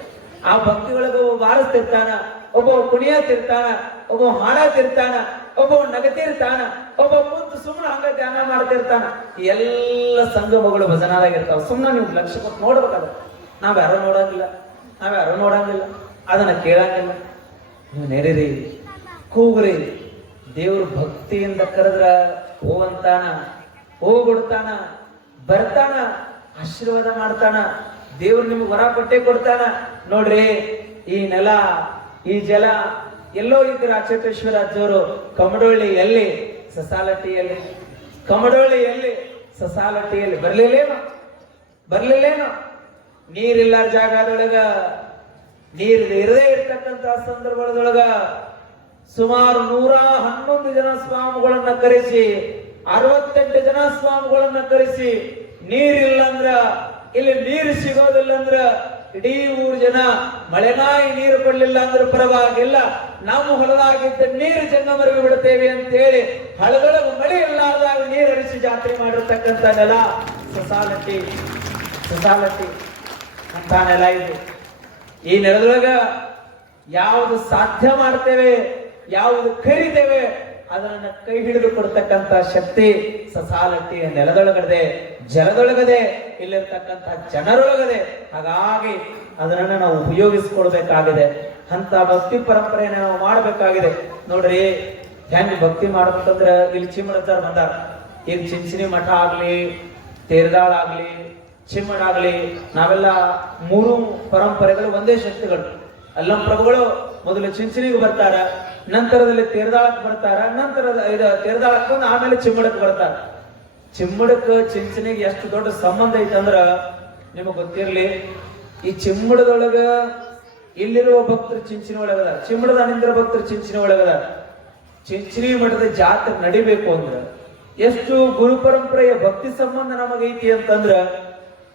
ಆ ಭಕ್ತಿ ಒಳಗೆ ಒಬ್ಬ ಬಾರಿಸ್ತಿರ್ತಾನ, ಒಬ್ಬ ಕುಣಿಯತಿರ್ತಾನ, ಒಬ್ಬ ಹಾಡತಿರ್ತಾನ, ಒಬ್ಬ ನಗತಿರ್ತಾನ, ಒಬ್ಬ ಕುಂತು ಸುಮ್ಮನೆ ಹಂಗ ಧ್ಯಾನ ಮಾಡ್ತಿರ್ತಾನ. ಈ ಎಲ್ಲ ಸಂಗಮಗಳು ಭಜನಾದಾಗಿರ್ತಾವ. ಸುಮ್ಮನೆ ನೀವು ಲಕ್ಷ್ಯ ಕೊಟ್ಟು ನೋಡ್ಬೇಕಾದ. ನಾವ್ಯಾರೋ ನೋಡಂಗಿಲ್ಲ, ಅದನ್ನ ಕೇಳಂಗಿಲ್ಲ. ನೀವು ನೆರಿರಿ, ಕೂಗ್ರಿ. ದೇವ್ರ ಭಕ್ತಿಯಿಂದ ಕರೆದ್ರ ಹೋಗಂತಾನ, ಹೋಗ್ಬಿಡ್ತಾನ, ಬರ್ತಾನ, ಆಶೀರ್ವಾದ ಮಾಡ್ತಾನ. ದೇವ್ರು ನಿಮ್ಗೆ ವರ ಕೊಟ್ಟೆ ಕೊಡ್ತಾನ. ನೋಡ್ರಿ, ಈ ನೆಲ, ಈ ಜಲ ಎಲ್ಲೋ ಇದ್ರು ಅಕ್ಷತೇಶ್ವರ ಅಜ್ಜವರು. ಕಮಡೊಳ್ಳಿ ಎಲ್ಲಿ? ಸಸಾಲಟ್ಟಿಯಲ್ಲಿ. ಕಮಡೊಳ್ಳಿ ಎಲ್ಲಿ? ಸಸಾಲಟ್ಟಿಯಲ್ಲಿ. ಬರ್ಲಿಲ್ಲೇನೋ? ನೀರಿಲ್ಲ ಜಾಗದೊಳಗ, ನೀರ್ ಇರದೇ ಇರ್ತಕ್ಕಂಥ ಸಂದರ್ಭದೊಳಗ ಸುಮಾರು 111 ಜನ ಸ್ವಾಮಿಗಳನ್ನ ಕರೆಸಿ, 68 ಜನ ಸ್ವಾಮಿಗಳನ್ನ ಕರೆಸಿ, ನೀರಿಲ್ಲ ಅಂದ್ರ, ಇಲ್ಲಿ ನೀರು ಸಿಗೋದಿಲ್ಲ ಅಂದ್ರ ಇಡೀ ಊರು ಜನ ಮಳೆನಾಯಿ ನೀರು ಕೊಡ್ಲಿಲ್ಲ ಅಂದ್ರೆ ಪರವಾಗಿಲ್ಲ, ನಾವು ಹೊಲದಾಗಿದ್ದ ನೀರು ಜಂಗಮರಿಗೆ ಬಿಡ್ತೇವೆ ಅಂತ ಹೇಳಿ ಹಳದೊಳಗೆ ಮಳೆ ಇಲ್ಲಾರ್ದಾಗ ನೀರು ಹರಿಸಿ ಜಾತ್ರೆ ಮಾಡಿರ್ತಕ್ಕಂಥ ನೆಲ ಸಸಾಲಟ್ಟಿ ಅಂತ ನೆಲ ಇದು. ಈ ನೆಲದೊಳಗ ಯಾವುದು ಸಾಧ್ಯ ಮಾಡ್ತೇವೆ, ಯಾವುದು ಕರಿತೇವೆ, ಅದನ್ನ ಕೈ ಹಿಡಿದು ಕೊಡ್ತಕ್ಕಂಥ ಶಕ್ತಿ ಸಸಾಲಟ್ಟಿಯ ನೆಲದೊಳಗಡೆ, ಜಲದೊಳಗದೆ, ಇಲ್ಲಿರ್ತಕ್ಕಂಥ ಜನರೊಳಗದೆ. ಹಾಗಾಗಿ ಅದನ್ನ ನಾವು ಉಪಯೋಗಿಸ್ಕೊಳ್ಬೇಕಾಗಿದೆ. ಅಂತ ಭಕ್ತಿ ಪರಂಪರೆಯನ್ನು ನಾವು ಮಾಡಬೇಕಾಗಿದೆ. ನೋಡ್ರಿ, ಹೆಂಗ್ ಭಕ್ತಿ ಮಾಡ್ಬೇಕಂದ್ರ ಇಲ್ಲಿ ಚಿಮ್ಮಡಚಾರ ಬಂದಾರ. ಈಗ ಚಿಂಚಿನಿ ಮಠ ಆಗ್ಲಿ, ತೇರ್ದಾಳ್ ಆಗ್ಲಿ, ಚಿಮ್ಮಡ ಆಗ್ಲಿ, ನಾವೆಲ್ಲ 3 ಪರಂಪರೆಗಳು ಒಂದೇ ಶಕ್ತಿಗಳು. ಅಲ್ಲಂ ಪ್ರಭುಗಳು ಮೊದಲು ಚಿಂಚಿನಿಗೆ ಬರ್ತಾರ, ನಂತರದಲ್ಲಿ ತೇರ್ದಾಳಕ್ಕೆ ಬರ್ತಾರ, ನಂತರದ ತೇರ್ದಾಳಕ್ಕೆ ಬಂದು ಆಮೇಲೆ ಚಿಮ್ಮಡಕ್ಕೆ ಬರ್ತಾರ. ಚಿಮ್ಮಡಕ್ಕೆ ಚಿಂಚಿನಿಗೆ ಎಷ್ಟು ದೊಡ್ಡ ಸಂಬಂಧ ಐತಂದ್ರ ನಿಮಗ್ ಗೊತ್ತಿರ್ಲಿ. ಈ ಚಿಮ್ಮಡದೊಳಗ ಇಲ್ಲಿರುವ ಭಕ್ತರು ಚಿಂಚಿನಿ ಒಳಗದ, ಚಿಮ್ಮಡದ ಅನಿಂದ್ರ ಭಕ್ತರು ಚಿಂಚಿನಿ ಒಳಗದ. ಚಿಂಚಿನಿ ಮಠದ ಜಾತ್ರೆ ನಡಿಬೇಕು ಅಂದ್ರ ಎಷ್ಟು ಗುರು ಪರಂಪರೆಯ ಭಕ್ತಿ ಸಂಬಂಧ ನಮಗೈತಿ ಅಂತಂದ್ರ,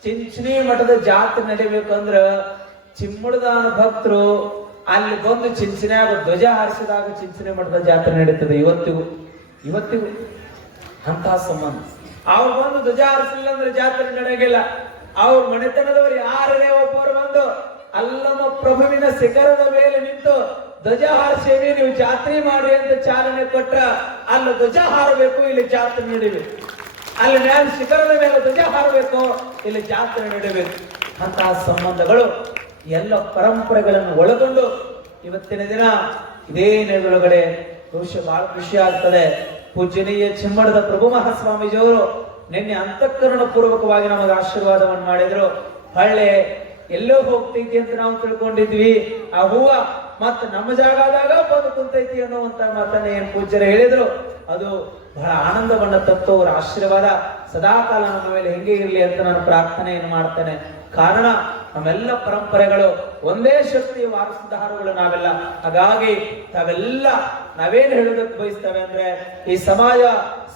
ಚಿಂಚಿನಿ ಮಠದ ಜಾತ್ರೆ ನಡಿಬೇಕಂದ್ರ ಚಿಮ್ಮಡದ ಭಕ್ತರು ಅಲ್ಲಿ ಬಂದು ಚಿಂಚಿನ್ಯಾಗ ಧ್ವಜ ಹಾರಿಸಿದಾಗ ಚಿಂಚಿನಿ ಮಠದ ಜಾತ್ರೆ ನಡೀತದೆ. ಇವತ್ತಿಗೂ ಅಂತಹ ಸಂಬಂಧ. ಅವ್ರು ಬಂದು ಧ್ವಜ ಹಾರಿಸಲಿಲ್ಲ ಅಂದ್ರೆ ಜಾತ್ರೆ ನಡೆಯಂಗಿಲ್ಲ. ಅವ್ರ ಮನೆತನದವರು ಯಾರೇ ಒಬ್ಬರು ಬಂದು ಅಲ್ಲಮ ಪ್ರಭುವಿನ ಶಿಖರದ ಮೇಲೆ ನಿಂತು ಧ್ವಜ ಹಾರಿಸೇವಿ, ನೀವು ಜಾತ್ರೆ ಮಾಡಿ ಅಂತ ಚಾಲನೆ ಕೊಟ್ರ ಅಲ್ಲಿ ಧ್ವಜ ಹಾರಬೇಕು, ಇಲ್ಲಿ ಜಾತ್ರೆ ನಡಿಬೇಕು. ಅಲ್ಲಿ ಮ್ಯಾಲ ಶಿಖರದ ಮೇಲೆ ಧ್ವಜ ಹಾರಬೇಕು, ಇಲ್ಲಿ ಜಾತ್ರೆ ನಡಿಬೇಕು. ಅಂತಹ ಸಂಬಂಧಗಳು ಎಲ್ಲ ಪರಂಪರೆಗಳನ್ನು ಒಳಗೊಂಡು ಇವತ್ತಿನ ದಿನ ಇದೇ ನೆಲದೊಳಗಡೆ ಬಹಳ ಖುಷಿ ಆಗ್ತದೆ. ಪೂಜ್ಯನೀಯ ಚಿಮ್ಮಡದ ಪ್ರಭು ಮಹಾಸ್ವಾಮೀಜಿಯವರು ನಿನ್ನೆ ಅಂತಃಕರಣ ಪೂರ್ವಕವಾಗಿ ನಮಗೆ ಆಶೀರ್ವಾದವನ್ನು ಮಾಡಿದ್ರು. ಹಳ್ಳೆ ಎಲ್ಲೋ ಹೋಗ್ತೈತಿ ಅಂತ ನಾವು ತಿಳ್ಕೊಂಡಿದ್ವಿ, ಆ ಹೂವ ಮತ್ತ ನಮ್ಮ ಜಾಗದಾಗ ಬಂದು ಕುಂತೈತಿ ಅನ್ನುವಂತ ಮಾತನ್ನ ಏನ್ ಪೂಜ್ಯರು ಹೇಳಿದ್ರು, ಅದು ಬಹಳ ಆನಂದವನ್ನ ತತ್ತು. ಅವರ ಆಶೀರ್ವಾದ ಸದಾಕಾಲ ನಮ್ಮ ಮೇಲೆ ಹೆಂಗೆ ಇರಲಿ ಅಂತ ನಾನು ಪ್ರಾರ್ಥನೆಯನ್ನು ಮಾಡ್ತೇನೆ. ಕಾರಣ ನಮ್ಮೆಲ್ಲ ಪರಂಪರೆಗಳು ಒಂದೇ ಶಕ್ತಿಯ ವಾರಸುದಾರಗಳು ನಾವೆಲ್ಲ. ಹಾಗಾಗಿ ನಾವೇನು ಹೇಳೋದಕ್ಕೆ ಬಯಸ್ತೇವೆ ಅಂದ್ರೆ, ಈ ಸಮಾಜ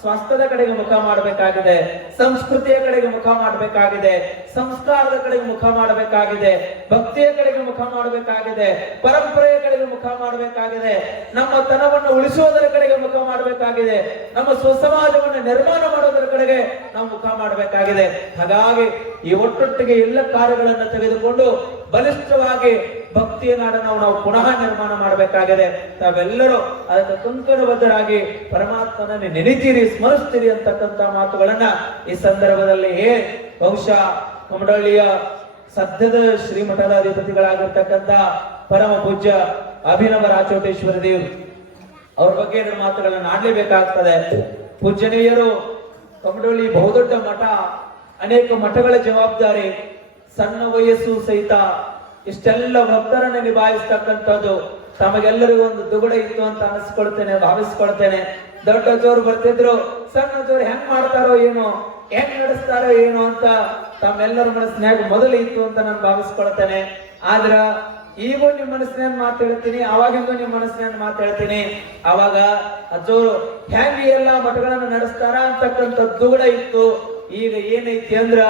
ಸ್ವಾಸ್ಥ್ಯದ ಕಡೆಗೆ ಮುಖ ಮಾಡಬೇಕಾಗಿದೆ, ಸಂಸ್ಕೃತಿಯ ಕಡೆಗೆ ಮುಖ ಮಾಡಬೇಕಾಗಿದೆ, ಸಂಸ್ಕಾರದ ಕಡೆಗೆ ಮುಖ ಮಾಡಬೇಕಾಗಿದೆ, ಭಕ್ತಿಯ ಕಡೆಗೆ ಮುಖ ಮಾಡಬೇಕಾಗಿದೆ, ಪರಂಪರೆಯ ಕಡೆಗೆ ಮುಖ ಮಾಡಬೇಕಾಗಿದೆ, ನಮ್ಮ ತನವನ್ನು ಉಳಿಸುವುದರ ಕಡೆಗೆ ಮುಖ ಮಾಡಬೇಕಾಗಿದೆ, ನಮ್ಮ ಸ್ವಸಮಾಜವನ್ನು ನಿರ್ಮಾಣ ಮಾಡೋದರ ಕಡೆಗೆ ನಾವು ಮುಖ ಮಾಡಬೇಕಾಗಿದೆ. ಹಾಗಾಗಿ ಈ ಒಟ್ಟೊಟ್ಟಿಗೆ ಎಲ್ಲ ಕಾರ್ಯಗಳನ್ನು ತೆಗೆದುಕೊಂಡು ಬಲಿಷ್ಠವಾಗಿ ಭಕ್ತಿಯ ನಾಡನ್ನು ನಾವು ಪುನಃ ನಿರ್ಮಾಣ ಮಾಡಬೇಕಾಗಿದೆ. ತಾವೆಲ್ಲರೂ ಅದಕ್ಕೆ ಕಂಕಣಬದ್ಧರಾಗಿ ಪರಮಾತ್ಮನನ್ನು ನೆನೆತೀರಿ, ಸ್ಮರಿಸ್ತೀರಿ ಅಂತಕ್ಕಂಥ ಮಾತುಗಳನ್ನ ಈ ಸಂದರ್ಭದಲ್ಲಿ ಬಹುಶಃ ಕಮಡಳ್ಳಿಯ ಸದ್ಯದ ಶ್ರೀಮಠದ ಅಧಿಪತಿಗಳಾಗಿರ್ತಕ್ಕಂಥ ಪರಮ ಪೂಜ್ಯ ಅಭಿನವ ರಾಚೋಟೇಶ್ವರ ದೇವ್ ಅವ್ರ ಬಗ್ಗೆ ಮಾತುಗಳನ್ನು ಆಡ್ಲೇಬೇಕಾಗ್ತದೆ. ಪೂಜ್ಯನೀಯರು ಕಮಡಳ್ಳಿ ಬಹುದೊಡ್ಡ ಮಠ, ಅನೇಕ ಮಠಗಳ ಜವಾಬ್ದಾರಿ, ಸಣ್ಣ ವಯಸ್ಸು ಸಹಿತ ಇಷ್ಟೆಲ್ಲ ಭಕ್ತರನ್ನು ನಿಭಾಯಿಸ್ತಕ್ಕಂಥದ್ದು ತಮಗೆಲ್ಲರಿಗೂ ಒಂದು ದುಗುಡ ಇತ್ತು ಅಂತ ಅನಿಸ್ಕೊಳ್ತೇನೆ, ಭಾವಿಸ್ಕೊಳ್ತೇನೆ. ದೊಡ್ಡ ಜೋರು ಬರ್ತಿದ್ರು, ಸಣ್ಣ ಜೋರು ಹೆಂಗ್ ಮಾಡ್ತಾರೋ ಏನೋ, ಹೆಂಗ್ ನಡೆಸ್ತಾರೋ ಏನೋ ಅಂತ ತಮ್ಮೆಲ್ಲರ ಮನಸ್ಸಿನಾಗ ಮೊದಲು ಇತ್ತು ಅಂತ ನಾನು ಭಾವಿಸ್ಕೊಳ್ತೇನೆ. ಆದ್ರ ಈಗ ನಿಮ್ ಮನಸ್ಸಿನ ಮಾತು ಹೇಳ್ತೀನಿ, ಅವಾಗಿಂದು ನಿಮ್ ಮನಸ್ಸಿನ ಮಾತು ಹೇಳ್ತೀನಿ. ಅವಾಗ ಅಜ್ಜೋರು ಹೆಂಗ್ ಎಲ್ಲಾ ಮಠಗಳನ್ನು ನಡೆಸ್ತಾರ ಅಂತಕ್ಕಂಥ ದುಗುಡ ಇತ್ತು. ಈಗ ಏನೈತಿ ಅಂದ್ರ,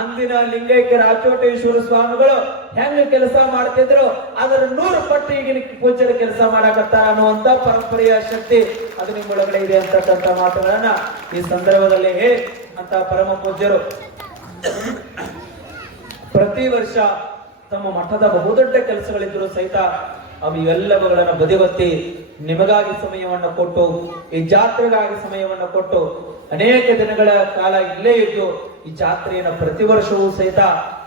ಅಂದಿನ ಲಿಂಗೈಕ್ಯ ರಾಚೋಟೇಶ್ವರ ಸ್ವಾಮಿಗಳು ಹೆಂಗ ಕೆಲಸ ಮಾಡ್ತಿದ್ರು ಅದರ 100 ಪಟ್ಟು ಈಗಿನ ಪೂಜ್ಯರ ಕೆಲಸ ಮಾಡಕತ್ತಾರ ಅನ್ನುವಂತ ಪರಂಪರೆಯ ಶಕ್ತಿ ಅದು ನಿಮ್ಮೊಳಗಡೆ ಇದೆ ಅಂತಕ್ಕಂಥ ಮಾತುಗಳನ್ನ ಈ ಸಂದರ್ಭದಲ್ಲಿ ಅಂತ ಪರಮ ಪೂಜ್ಯರು ಪ್ರತಿ ವರ್ಷ ತಮ್ಮ ಮಠದ ಬಹುದೊಡ್ಡ ಕೆಲಸಗಳಿದ್ರು ಸಹಿತ ಅವೆಲ್ಲವುಗಳನ್ನ ಬದಿಗೊತ್ತಿ ನಿಮಗಾಗಿ ಸಮಯವನ್ನು ಕೊಟ್ಟು, ಈ ಜಾತ್ರೆಗಾಗಿ ಸಮಯವನ್ನು ಕೊಟ್ಟು ಅನೇಕ ದಿನಗಳ ಕಾಲ ಇಲ್ಲೇ ಇದ್ದು ಈ ಜಾತ್ರೆಯನ್ನು ಪ್ರತಿ ವರ್ಷವೂ ಸಹಿತ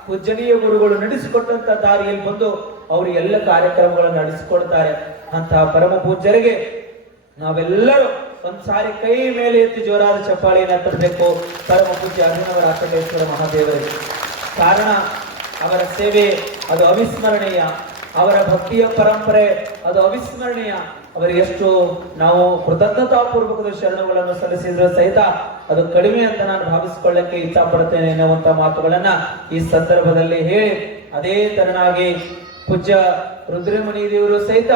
ಪೂಜ್ಯನೀಯ ಗುರುಗಳು ನಡೆಸಿಕೊಟ್ಟಂತ ದಾರಿಯಲ್ಲಿ ಬಂದು ಅವರು ಎಲ್ಲ ಕಾರ್ಯಕ್ರಮಗಳನ್ನು ನಡೆಸಿಕೊಡ್ತಾರೆ. ಅಂತಹ ಪರಮ ಪೂಜ್ಯರಿಗೆ ನಾವೆಲ್ಲರೂ ಒಂದ್ಸಾರಿ ಕೈ ಮೇಲೆ ಎತ್ತಿ ಜೋರಾದ ಚಪ್ಪಾಳೆಯನ್ನು ತರಬೇಕು. ಪರಮ ಪೂಜ್ಯ ಅಭಿನವ ರಾಚೋಟೇಶ್ವರ ಮಹಾದೇವರಿಗೆ. ಕಾರಣ ಅವರ ಸೇವೆ ಅದು ಅವಿಸ್ಮರಣೀಯ, ಅವರ ಭಕ್ತಿಯ ಪರಂಪರೆ ಅದು ಅವಿಸ್ಮರಣೀಯ. ಅವರಿಗೆ ಎಷ್ಟು ನಾವು ಕೃತಜ್ಞತಾಪೂರ್ವಕದ ಶರಣಗಳನ್ನು ಸಲ್ಲಿಸಿದ್ರು ಸಹಿತ ಅದು ಕಡಿಮೆ ಅಂತ ನಾನು ಭಾವಿಸಿಕೊಳ್ಳಕ್ಕೆ ಇಚ್ಛಪಡುತ್ತೇನೆ ಎನ್ನುವಂತ ಮಾತುಗಳನ್ನ ಈ ಸಂದರ್ಭದಲ್ಲಿ ಹೇಳಿ, ಅದೇ ತರನಾಗಿ ಪೂಜ್ಯ ರುದ್ರಮುನಿ ದೇವರು ಸಹಿತ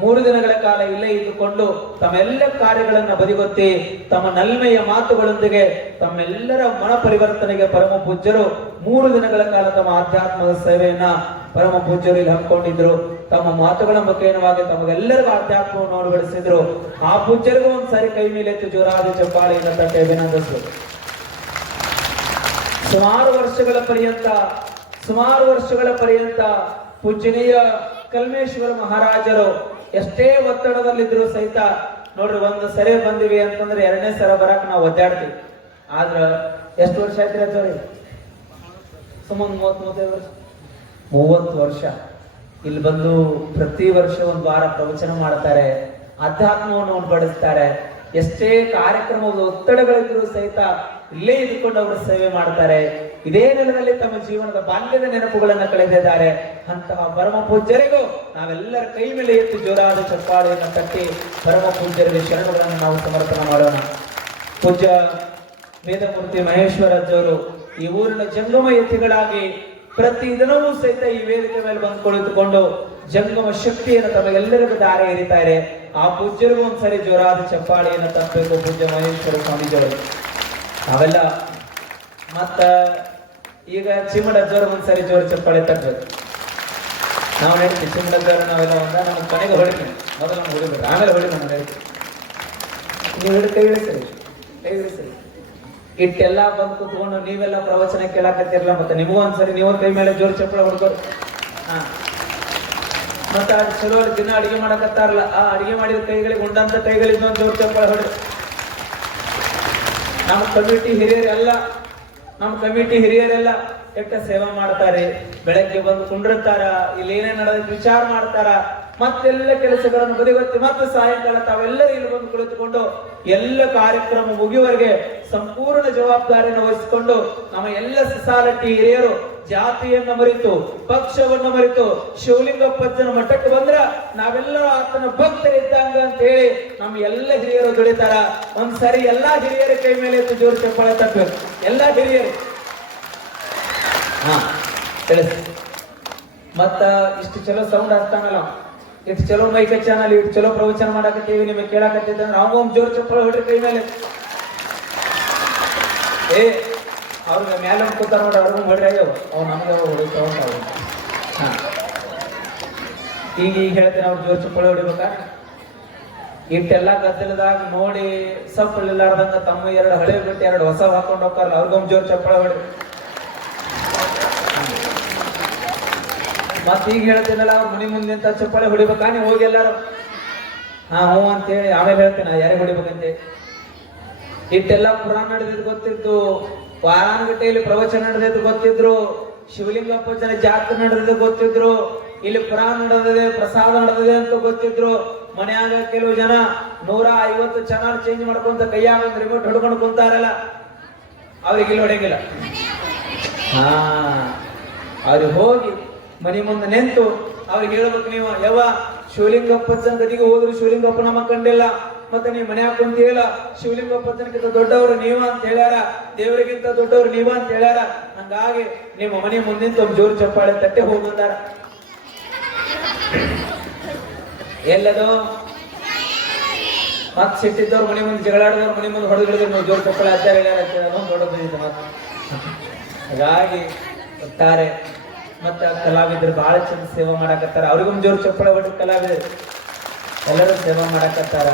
3 ದಿನಗಳ ಕಾಲ ಇಲ್ಲೇ ಇದ್ದುಕೊಂಡು ತಮ್ಮೆಲ್ಲ ಕಾರ್ಯಗಳನ್ನ ಬದಿಗೊತ್ತಿ ತಮ್ಮ ನಲ್ಮೆಯ ಮಾತುಗಳೊಂದಿಗೆ ತಮ್ಮೆಲ್ಲರ ಮನ ಪರಿವರ್ತನೆಗೆ ಪರಮ ಪೂಜ್ಯರು 3 ದಿನಗಳ ಕಾಲ ತಮ್ಮ ಆಧ್ಯಾತ್ಮದ ಸೇವೆಯನ್ನ ಪರಮ ಪೂಜ್ಯರು ಇಲ್ಲಿ ಹಮ್ಮಿಕೊಂಡಿದ್ರು. ತಮ್ಮ ಮಾತುಗಳ ಮುಖೇನವಾಗಿ ತಮಗೆಲ್ಲರಿಗೂ ಆಧ್ಯಾತ್ಮವನ್ನು ಅನುಭವಿಸಿದ್ರು. ಆ ಪೂಜ್ಯರಿಗೂ ಒಂದ್ಸರಿ ಕೈ ಮೇಲೆ ಎತ್ತು ಜೋರಾದ ಚಪ್ಪಾಳೆಯನ್ನು ತಟ್ಟೆ ಅಭಿನಂದಿಸಿದ್ರು. ಸುಮಾರು ವರ್ಷಗಳ ಪರ್ಯಂತ ಪೂಜ್ಯನೀಯ ಕಲ್ಮೇಶ್ವರ ಮಹಾರಾಜರು ಎಷ್ಟೇ ಒತ್ತಡದಲ್ಲಿದ್ರು ಸಹಿತ ನೋಡ್ರಿ, ಒಂದು ಸರಿ ಬಂದಿವಿ ಅಂತಂದ್ರೆ 2ನೇ ಸರ ಬರಕ್ ನಾವು ಒದ್ದಾಡ್ತೀವಿ. ಆದ್ರ ಎಷ್ಟು ವರ್ಷ ಆಯ್ತು ರೀ? ಸುಮಾರು 30 ವರ್ಷ 30 ವರ್ಷ ಇಲ್ಲಿ ಬಂದು ಪ್ರತಿ ವರ್ಷ ಒಂದು ವಾರ ಪ್ರವಚನ ಮಾಡ್ತಾರೆ, ಅಧ್ಯಾತ್ಮವನ್ನು ಉಣಬಡಿಸ್ತಾರೆ. ಎಷ್ಟೇ ಕಾರ್ಯಕ್ರಮದ ಒತ್ತಡಗಳಿದ್ರು ಸಹಿತ ಇಲ್ಲೇ ಇದ್ಕೊಂಡು ಅವರು ಸೇವೆ ಮಾಡ್ತಾರೆ. ಇದೇ ನೆಲದಲ್ಲಿ ತಮ್ಮ ಜೀವನದ ಬಾಲ್ಯದ ನೆನಪುಗಳನ್ನ ಕಳೆದಿದ್ದಾರೆ. ಅಂತಹ ಪರಮ ಪೂಜ್ಯರಿಗೂ ನಾವೆಲ್ಲರ ಕೈ ಮೇಲೆ ಎತ್ತಿ ಜೋರಾದ ಚಪ್ಪಾಳೆಯನ್ನು ತಟ್ಟಿ ಪರಮ ಪೂಜ್ಯರಿಗೆ ಶರಣಗಳನ್ನು ನಾವು ಸಮರ್ಪಣೆ ಮಾಡೋಣ. ಪೂಜ್ಯ ವೇದಮೂರ್ತಿ ಮಹೇಶ್ವರ ಅಜ್ಜವರು ಈ ಊರಿನ ಜಂಗಮ ಯತಿಗಳಾಗಿ ಪ್ರತಿ ದಿನವೂ ಸಹಿತ ಈ ವೇದಿಕೆ ಮೇಲೆ ಬಂದು ಕುಳಿತುಕೊಂಡು ಜಂಗಮ ಶಕ್ತಿಯನ್ನು ತಮಗೆಲ್ಲರಿಗೂ ದಾರಿ ಎರಿತಾರೆ. ಆ ಪೂಜ್ಯರಿಗೂ ಒಂದ್ಸರಿ ಜೋರಾದ ಚಪ್ಪಾಳೆಯನ್ನು ತಪ್ಪಬೇಕು. ಪೂಜ್ಯ ಮಹೇಶ್ವರ ಸ್ವಾಮೀಜಿಯವರು ಅವೆಲ್ಲ ಮತ್ತ ಈಗ ಚಿಮ್ಮಡಜ್ಜವರು ಒಂದ್ಸರಿ ಜೋರು ಚಪ್ಪಾಳೆ ತಟ್ಟಬೇಕು. ನಾವು ಹೇಳ್ತೀವಿ ಚಿಮ್ಮಡಜ್ಜವರು ನಾವೆಲ್ಲ ನಮ್ಮ ಕೊನೆಗೆ ಹೊಡಿತೀವಿ, ಮೊದಲು ನಾವು ಹೊಡಿಬೇಕು, ಆಮೇಲೆ ಹೊಡಿ. ನಾನು ಹೇಳ್ತೀವಿ, ನೀವು ಹಿಡಿದು ಕೈ ಇಳಿಸ್ರಿ. ಇಟ್ಟೆಲ್ಲಾ ಬಂದು ಕೂತ್ಕೊಂಡು ನೀವೆಲ್ಲ ಪ್ರವಚನ ಕೇಳಾಕತ್ತಿರಲ್ಲ, ಮತ್ತೆ ನಿಮಗೂ ಒಂದ್ಸರಿ ನೀವು ಕೈ ಮೇಲೆ ಜೋರು ಚಪ್ಪಳ ಹೊಡ್ಕೋರು. ಹಾ, ಮತ್ತ ಚಲೋ ದಿನ ಅಡಿಗೆ ಮಾಡಕತ್ತಾರಲ್ಲ, ಆ ಅಡಿಗೆ ಮಾಡಿದ ಕೈಗಳಿಗೆ ಉಂಡಂತ ಕೈಗಳಿಗೆ ಒಂದು ಜೋರು ಚಪ್ಪಳ ಹೊಡ್ರಿ. ನಮ್ಮ ಕಮಿಟಿ ಹಿರಿಯರೆಲ್ಲ ಕೆಟ್ಟ ಸೇವಾ ಮಾಡ್ತಾರೆ, ಬೆಳಗ್ಗೆ ಬಂದು ಕುಂಡಿರ್ತಾರ, ಇಲ್ಲಿ ಏನೇ ನಡೆದ ವಿಚಾರ ಮಾಡ್ತಾರ, ಮತ್ತೆಲ್ಲ ಕೆಲಸಗಳನ್ನು ಬದಿಗೊತ್ತಿ ಮತ್ತೆ ಸಾಯಂಕಾಲ ತಾವೆಲ್ಲರೂ ಇಲ್ಲಿ ಬಂದು ಕುಳಿತುಕೊಂಡು ಎಲ್ಲ ಕಾರ್ಯಕ್ರಮ ಮುಗಿಯುವವರೆಗೆ ಸಂಪೂರ್ಣ ಜವಾಬ್ದಾರಿಯನ್ನು ವಹಿಸಿಕೊಂಡು ನಮ್ಮ ಎಲ್ಲ ಸಸಾಲಟ್ಟಿ ಹಿರಿಯರು ಜಾತಿಯನ್ನು ಮರೆತು ಪಕ್ಷವನ್ನು ಮರೆತು ಶಿವಲಿಂಗಪ್ಪಜ್ಜನ ಮಠಕ್ಕೆ ಬಂದ್ರ ನಾವೆಲ್ಲರೂ ಆತನ ಭಕ್ತರಿದ್ದಂಗ ಅಂತ ಹೇಳಿ ನಮ್ಮ ಎಲ್ಲ ಹಿರಿಯರು ದುಡಿತಾರ. ಒಂದ್ಸರಿ ಎಲ್ಲಾ ಹಿರಿಯರ ಕೈ ಮೇಲೆ ಜೋರು ಚಪ್ಪಾಳೆ ತಪ್ಪಬೇಕು, ಎಲ್ಲಾ ಹಿರಿಯರು. ಹಾ ತಿಳಿಸ್. ಮತ್ತ ಇಷ್ಟು ಚಲೋ ಸೌಂಡ್ ಆಗ್ತಾನಲ್ಲ, ಇಷ್ಟು ಚಲೋ ಮೈಕ್ ಚಾನಲ್, ಇಷ್ಟು ಚಲೋ ಪ್ರವಚನ ಮಾಡಾಕತ್ತೀವಿ, ನಿಮಗೆ ಕೇಳಾಕತ್ತಿದ್ದ ನಾವು ಜೋರು ಚಪ್ಪಾಳೆ ಹೊಡ್ರಿ ಕೈ ಮೇಲೆ. ಅವ್ರಿಗೆ ಮೇಲೆ ಕೂತಾರ ನೋಡ್ರಿ, ಅವ್ರಿಗೂ ಹೊಡ್ರಿ, ಅವ್ ನಮ್ಗೆ ಹೊಡಿತಾವ. ಹಾ, ಈಗ ಹೇಳ್ತೀನಿ, ಅವ್ರು ಜೋರು ಚಪ್ಪಾಳೆ ಹೊಡಿಬೇಕಾ? ಇಟ್ಟೆಲ್ಲಾ ಗದ್ದಲದಾಗ ನೋಡಿ ಸಪ್ಪಳಿಲ್ಲಾರ್ದಂಗ ತಮ್ಮ 2 ಹಳೆ ಬಿಟ್ಟು 2 ಹೊಸ ಹಾಕೊಂಡು ಹೋಗ್ತಾರಲ್ಲ, ಅವ್ರಿಗೊಮ್ಮೆ ಜೋರು ಚಪ್ಪಾಳೆ ಹೊಡಿ. ಮತ್ತ ಈಗ ಹೇಳ್ತೀನಲ್ಲ, ಅವ್ರ ಮನಿ ಮುಂದೆ ಅಂತ ಚಪ್ಪಾಳೆ ಹೊಡಿಬೇಕಾ? ನೀವು ಹೋಗಿ ಎಲ್ಲಾರು ಹಾ ಹ್ಞೂ ಅಂತೇಳಿ ಆಮೇಲೆ ಹೇಳ್ತೇನೆ ಯಾರಿಗೆ ಹೊಡಿಬೇಕಂತೆ. ಇಟ್ಟೆಲ್ಲಾ ಪುರಾಣ ನಡೆದಿದ್ದು ಗೊತ್ತಿದ್ದು, ವಾರಾನ್ಗಟ್ಟೆಯಲ್ಲಿ ಪ್ರವಚನ ನಡೆದಿದ್ದು ಗೊತ್ತಿದ್ರು, ಶಿವಲಿಂಗಪ್ಪಜ್ಜನ ಜಾತ್ರೆ ನಡೆದಿದ್ದು ಗೊತ್ತಿದ್ರು, ಇಲ್ಲಿ ಪುರಾಣ ನಡೆದಿದೆ, ಪ್ರಸಾದ ನಡೆದಿದೆ ಅಂತ ಗೊತ್ತಿದ್ರು. ಮನೆಯಾಗ ಕೆಲವು ಜನ 150 ಚಾನಲ್ ಚೇಂಜ್ ಮಾಡ್ಕೊಂತ ಕೈಯಾಗ ಒಂದು ರಿಮೋಟ್ ಹೊಡ್ಕೊಂಡು ಕುಂತಾರಲ್ಲ, ಅವ್ರಿಗೆ ಇಲ್ಲಿ ಹೊಡೆಯಂಗಿಲ್ಲ. ಹಾ, ಅವ್ರಿಗೆ ಹೋಗಿ ಮನೆ ಮುಂದೆ ನಿಂತು ಅವ್ರಿಗೆ ಹೇಳ್ಬೇಕು, ನೀವು ಯಾವ ಶಿವಲಿಂಗಪ್ಪಜ್ಜನ ಗದಿಗೆ ಹೋದ್ರು ಶಿವಲಿಂಗಪ್ಪ ನಮ್ಮ ಕಂಡಿಲ್ಲ, ಮತ್ತೆ ನೀವು ಮನ್ಯಾಗ ಕುಂತೀಯಲ್ಲ ಶಿವಲಿಂಗಪ್ಪಜ್ಜನಕ್ಕಿಂತ ದೊಡ್ಡವರು ನೀವ ಅಂತ ಹೇಳ್ಯಾರ, ದೇವರಿಗಿಂತ ದೊಡ್ಡವರು ನೀವ ಅಂತ ಹೇಳ್ಯಾರ. ಹಂಗಾಗಿ ನಿಮ್ಮ ಮನೆ ಮುಂದಿಂತ ಒಂದು ಜೋರು ಚಪ್ಪಾಳೆ ತಟ್ಟೆ ಹೋಗಂದಾರ. ಎಲ್ಲದು ಮತ್ ಸಿಟ್ಟಿದ್ದವ್ರು ಮನೆ ಮುಂದೆ ಜಗಳಾಡಿದವ್ರು ಮನೆ ಮುಂದೆ ಹೊಡೆದಿಡಿದ್ರು ನಾವು ಜೋರು ಚಪ್ಪಾಳೆ ಆಚಾರ ಹೇಳ್ಯಾರ ಅಂತ ಅದೊಂದು ದೊಡ್ಡ ಬಂದಿತ್ತು ಮತ್. ಹಾಗಾಗಿ ಒಟ್ಟಾರೆ ಮತ್ತ ಕಲಾವಿದರು ಬಹಳ ಚಂದ ಸೇವಾ ಮಾಡಾಕತ್ತಾರ, ಅವ್ರಿಗೊಂದು ಜೋರು ಚಪ್ಪಳ ಹೊಡೆದು ಕಲಾವಿದರು ಎಲ್ಲರೂ ಸೇವಾ ಮಾಡಾಕತ್ತಾರ.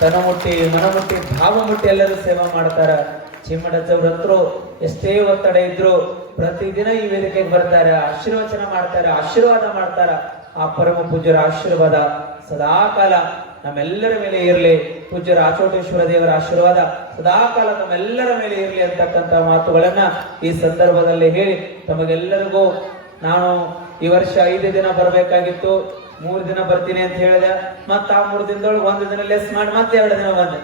ತನ ಮುಟ್ಟಿ ಮನ ಮುಟ್ಟಿ ಭಾವ ಮುಟ್ಟಿ ಎಲ್ಲರೂ ಸೇವಾ ಮಾಡ್ತಾರ. ಚಿಮ್ಮಡಜ್ಜವ್ರಂತರೂ ಎಷ್ಟೇ ಒತ್ತಡ ಇದ್ರು ಪ್ರತಿದಿನ ಈ ವೇದಿಕೆಗೆ ಬರ್ತಾರೆ, ಆಶೀರ್ವಚನ ಮಾಡ್ತಾರೆ, ಆಶೀರ್ವಾದ ಮಾಡ್ತಾರ. ಆ ಪರಮ ಪೂಜ್ಯರ ಆಶೀರ್ವಾದ ಸದಾಕಾಲ ನಮ್ಮೆಲ್ಲರ ಮೇಲೆ ಇರಲಿ. ಪೂಜ್ಯರ ಆಚೋಟೇಶ್ವರ ದೇವರ ಆಶೀರ್ವಾದ ಸದಾಕಾಲ ನಮ್ಮೆಲ್ಲರ ಮೇಲೆ ಇರಲಿ ಅಂತಕ್ಕಂಥ ಮಾತುಗಳನ್ನ ಈ ಸಂದರ್ಭದಲ್ಲಿ ಹೇಳಿ ತಮಗೆಲ್ಲರಿಗೂ ನಾನು ಈ ವರ್ಷ 5 ದಿನ ಬರಬೇಕಾಗಿತ್ತು, 3 ದಿನ ಬರ್ತೀನಿ ಅಂತ ಹೇಳಿದೆ. ಮತ್ತ ಆ 3 ದಿನದೊಳಗೆ 1 ದಿನ ಲೆಸ್ ಮಾಡಿ ಮತ್ತೆ 2 ದಿನ ಬಂದೆ.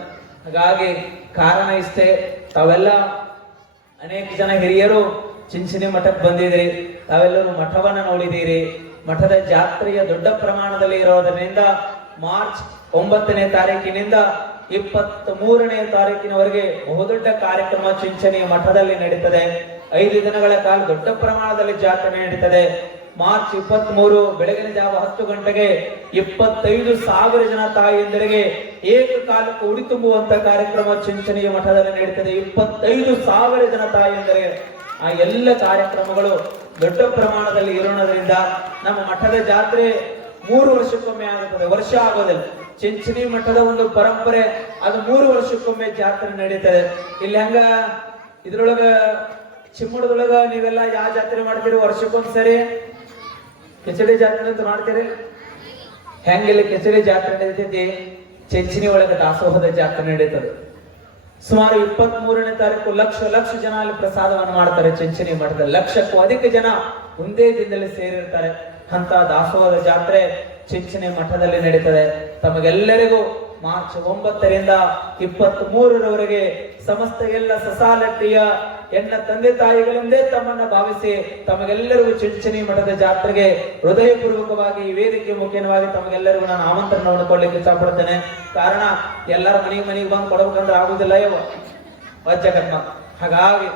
ಹಾಗಾಗಿ ಕಾರಣ ಇಷ್ಟೇ, ತಾವೆಲ್ಲ ಅನೇಕ ಜನ ಹಿರಿಯರು ಚಿಂಚಣಿ ಮಠಕ್ಕೆ ಬಂದಿದ್ದೀರಿ, ತಾವೆಲ್ಲರೂ ಮಠವನ್ನ ನೋಡಿದ್ದೀರಿ. ಮಠದ ಜಾತ್ರೆಯ ದೊಡ್ಡ ಪ್ರಮಾಣದಲ್ಲಿ ಇರೋದರಿಂದ ಮಾರ್ಚ್ 9ನೇ ತಾರೀಕಿನಿಂದ 23ನೇ ತಾರೀಕಿನವರೆಗೆ ಬಹುದೊಡ್ಡ ಕಾರ್ಯಕ್ರಮ ಚಿಂಚಣಿ ಮಠದಲ್ಲಿ ನಡೀತದೆ. 5 ದಿನಗಳ ಕಾಲ ದೊಡ್ಡ ಪ್ರಮಾಣದಲ್ಲಿ ಜಾತ್ರೆ ನಡೀತದೆ. ಮಾರ್ಚ್ 23 ಬೆಳಗಿನ ಜಾವ 10 ಗಂಟೆಗೆ 25,000 ಜನ ತಾಯಿಯಂದರಿಗೆ ಏಕಕಾಲಕ್ಕೆ ಉಡಿ ತುಂಬುವಂತ ಕಾರ್ಯಕ್ರಮ ಚಿಂಚಣಿಯ ಮಠದಲ್ಲಿ ನಡೀತದೆ. 25,000 ಜನ ತಾಯಿಯಂದರಿಗೆ ಆ ಎಲ್ಲ ಕಾರ್ಯಕ್ರಮಗಳು ದೊಡ್ಡ ಪ್ರಮಾಣದಲ್ಲಿ ಇರೋಣದ್ರಿಂದ ನಮ್ಮ ಮಠದ ಜಾತ್ರೆ 3 ವರ್ಷಕ್ಕೊಮ್ಮೆ ಆಗುತ್ತದೆ, ವರ್ಷ ಆಗೋದಿಲ್ಲ. ಚಿಂಚಣಿ ಮಠದ ಒಂದು ಪರಂಪರೆ ಅದು 3 ವರ್ಷಕ್ಕೊಮ್ಮೆ ಜಾತ್ರೆ ನಡೀತದೆ. ಇಲ್ಲಿ ಹಂಗ ಇದ್ರೊಳಗ ಚಿಮ್ಮಡದೊಳಗ ನೀವೆಲ್ಲ ಯಾವ ಜಾತ್ರೆ ಮಾಡ್ತೀರಿ? ವರ್ಷಕ್ಕೊಂದ್ಸರಿ ಕೆಚಡಿ ಜಾತ್ರೆ ಅಂತ ಮಾಡ್ತೀರಿ. ಹೆಂಗಿಲ್ಲ ಕೆಚಡಿ ಜಾತ್ರೆ ನಡೀತೈತಿ, ಚಿಂಚಣಿ ಒಳಗ ದಾಸೋಹದ ಜಾತ್ರೆ ನಡೀತದೆ. ಸುಮಾರು 23ನೇ ತಾರೀಕು ಲಕ್ಷ ಜನ ಅಲ್ಲಿ ಪ್ರಸಾದವನ್ನು ಮಾಡ್ತಾರೆ. ಚಿಂಚಣಿ ಮಠದಲ್ಲಿ ಲಕ್ಷಕ್ಕೂ ಅಧಿಕ ಜನ ಒಂದೇ ದಿನದಲ್ಲಿ ಸೇರಿರ್ತಾರೆ. ಅಂತ ದಾಸೋಹದ ಜಾತ್ರೆ ಚಿಂಚಣಿ ಮಠದಲ್ಲಿ ನಡೀತದೆ. ತಮಗೆಲ್ಲರಿಗೂ ಮಾರ್ಚ್ 9ರಿಂದ 23ರವರೆಗೆ ಸಮಸ್ತ ಎಲ್ಲ ಸಸಾಲಟ್ಟಿಯ ಎನ್ನ ತಂದೆ ತಾಯಿಗಳಿಂದೇ ತಮ್ಮನ್ನ ಭಾವಿಸಿ ತಮಗೆಲ್ಲರಿಗೂ ಚಿಂಚಣಿ ಮಠದ ಜಾತ್ರೆಗೆ ಹೃದಯಪೂರ್ವಕವಾಗಿ ಈ ವೇದಿಕೆ ಮುಖ್ಯವಾಗಿ ತಮಗೆಲ್ಲರಿಗೂ ನಾನು ಆಮಂತ್ರಣವನ್ನು ಕೊಡ್ಲಿಕ್ಕೆ ಇಷ್ಟಪಡ್ತೇನೆ. ಕಾರಣ ಎಲ್ಲರ ಮನೆಗೆ ಬಂದು ಕೊಡಬೇಕಂದ್ರೆ ಆಗುದಿಲ್ಲ ವಜ್ಜಗತ್ಮ. ಹಾಗಾಗಿ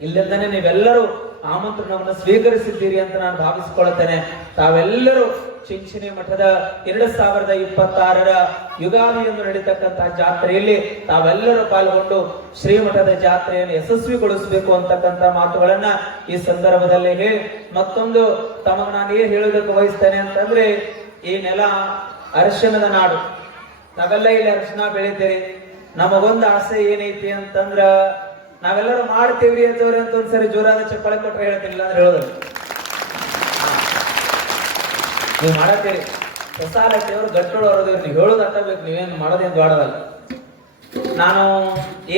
ಇಲ್ಲಿಂದನೇ ನೀವೆಲ್ಲರೂ ಆಮಂತ್ರಣವನ್ನು ಸ್ವೀಕರಿಸಿದ್ದೀರಿ ಅಂತ ನಾನು ಭಾವಿಸಿಕೊಳ್ಳುತ್ತೇನೆ. ತಾವೆಲ್ಲರೂ ಚಿಂಚಣಿ ಮಠದ 2026ರ ಯುಗಾದಿಯನ್ನು ನಡೀತಕ್ಕಂತಹ ಜಾತ್ರೆಯಲ್ಲಿ ತಾವೆಲ್ಲರೂ ಪಾಲ್ಗೊಂಡು ಶ್ರೀಮಠದ ಜಾತ್ರೆಯನ್ನು ಯಶಸ್ವಿಗೊಳಿಸಬೇಕು ಅಂತಕ್ಕಂಥ ಮಾತುಗಳನ್ನ ಈ ಸಂದರ್ಭದಲ್ಲಿ ಹೇಳಿ ಮತ್ತೊಂದು ತಮಗ ನಾನು ಏನ್ ಹೇಳೋದಕ್ಕೆ ಬಯಸ್ತೇನೆ ಅಂತಂದ್ರೆ, ಈ ನೆಲ ಅರಿಶಿಣದ ನಾಡು. ನಾವೆಲ್ಲ ಇಲ್ಲಿ ಅರಿಶಿಣ ಬೆಳಿತೀರಿ. ನಮಗೊಂದು ಆಸೆ ಏನೈತಿ ಅಂತಂದ್ರ ನಾವೆಲ್ಲರೂ ಮಾಡ್ತೀವ್ರಿ ಅಂತವ್ರಿ ಅಂತ ಒಂದ್ಸರಿ ಜೋರಾದ ಚಪ್ಪಾಳೆ ಕೊಟ್ರೆ ಹೇಳ್ತಿಲ್ಲ ಅಂದ್ರೆ ಹೇಳೋದು ನೀವು ಮಾಡತ್ತೀರಿ. ಹೊಸಾಲಕ್ಕೆ ಅವರು ಗಟ್ಟೋಳು ಅವರದು ನೀವು ಹೇಳೋದು ಅಟ್ಟಬೇಕು, ನೀವೇನು ಮಾಡೋದೇನು ದೊಡ್ಡದಲ್ಲ. ನಾನು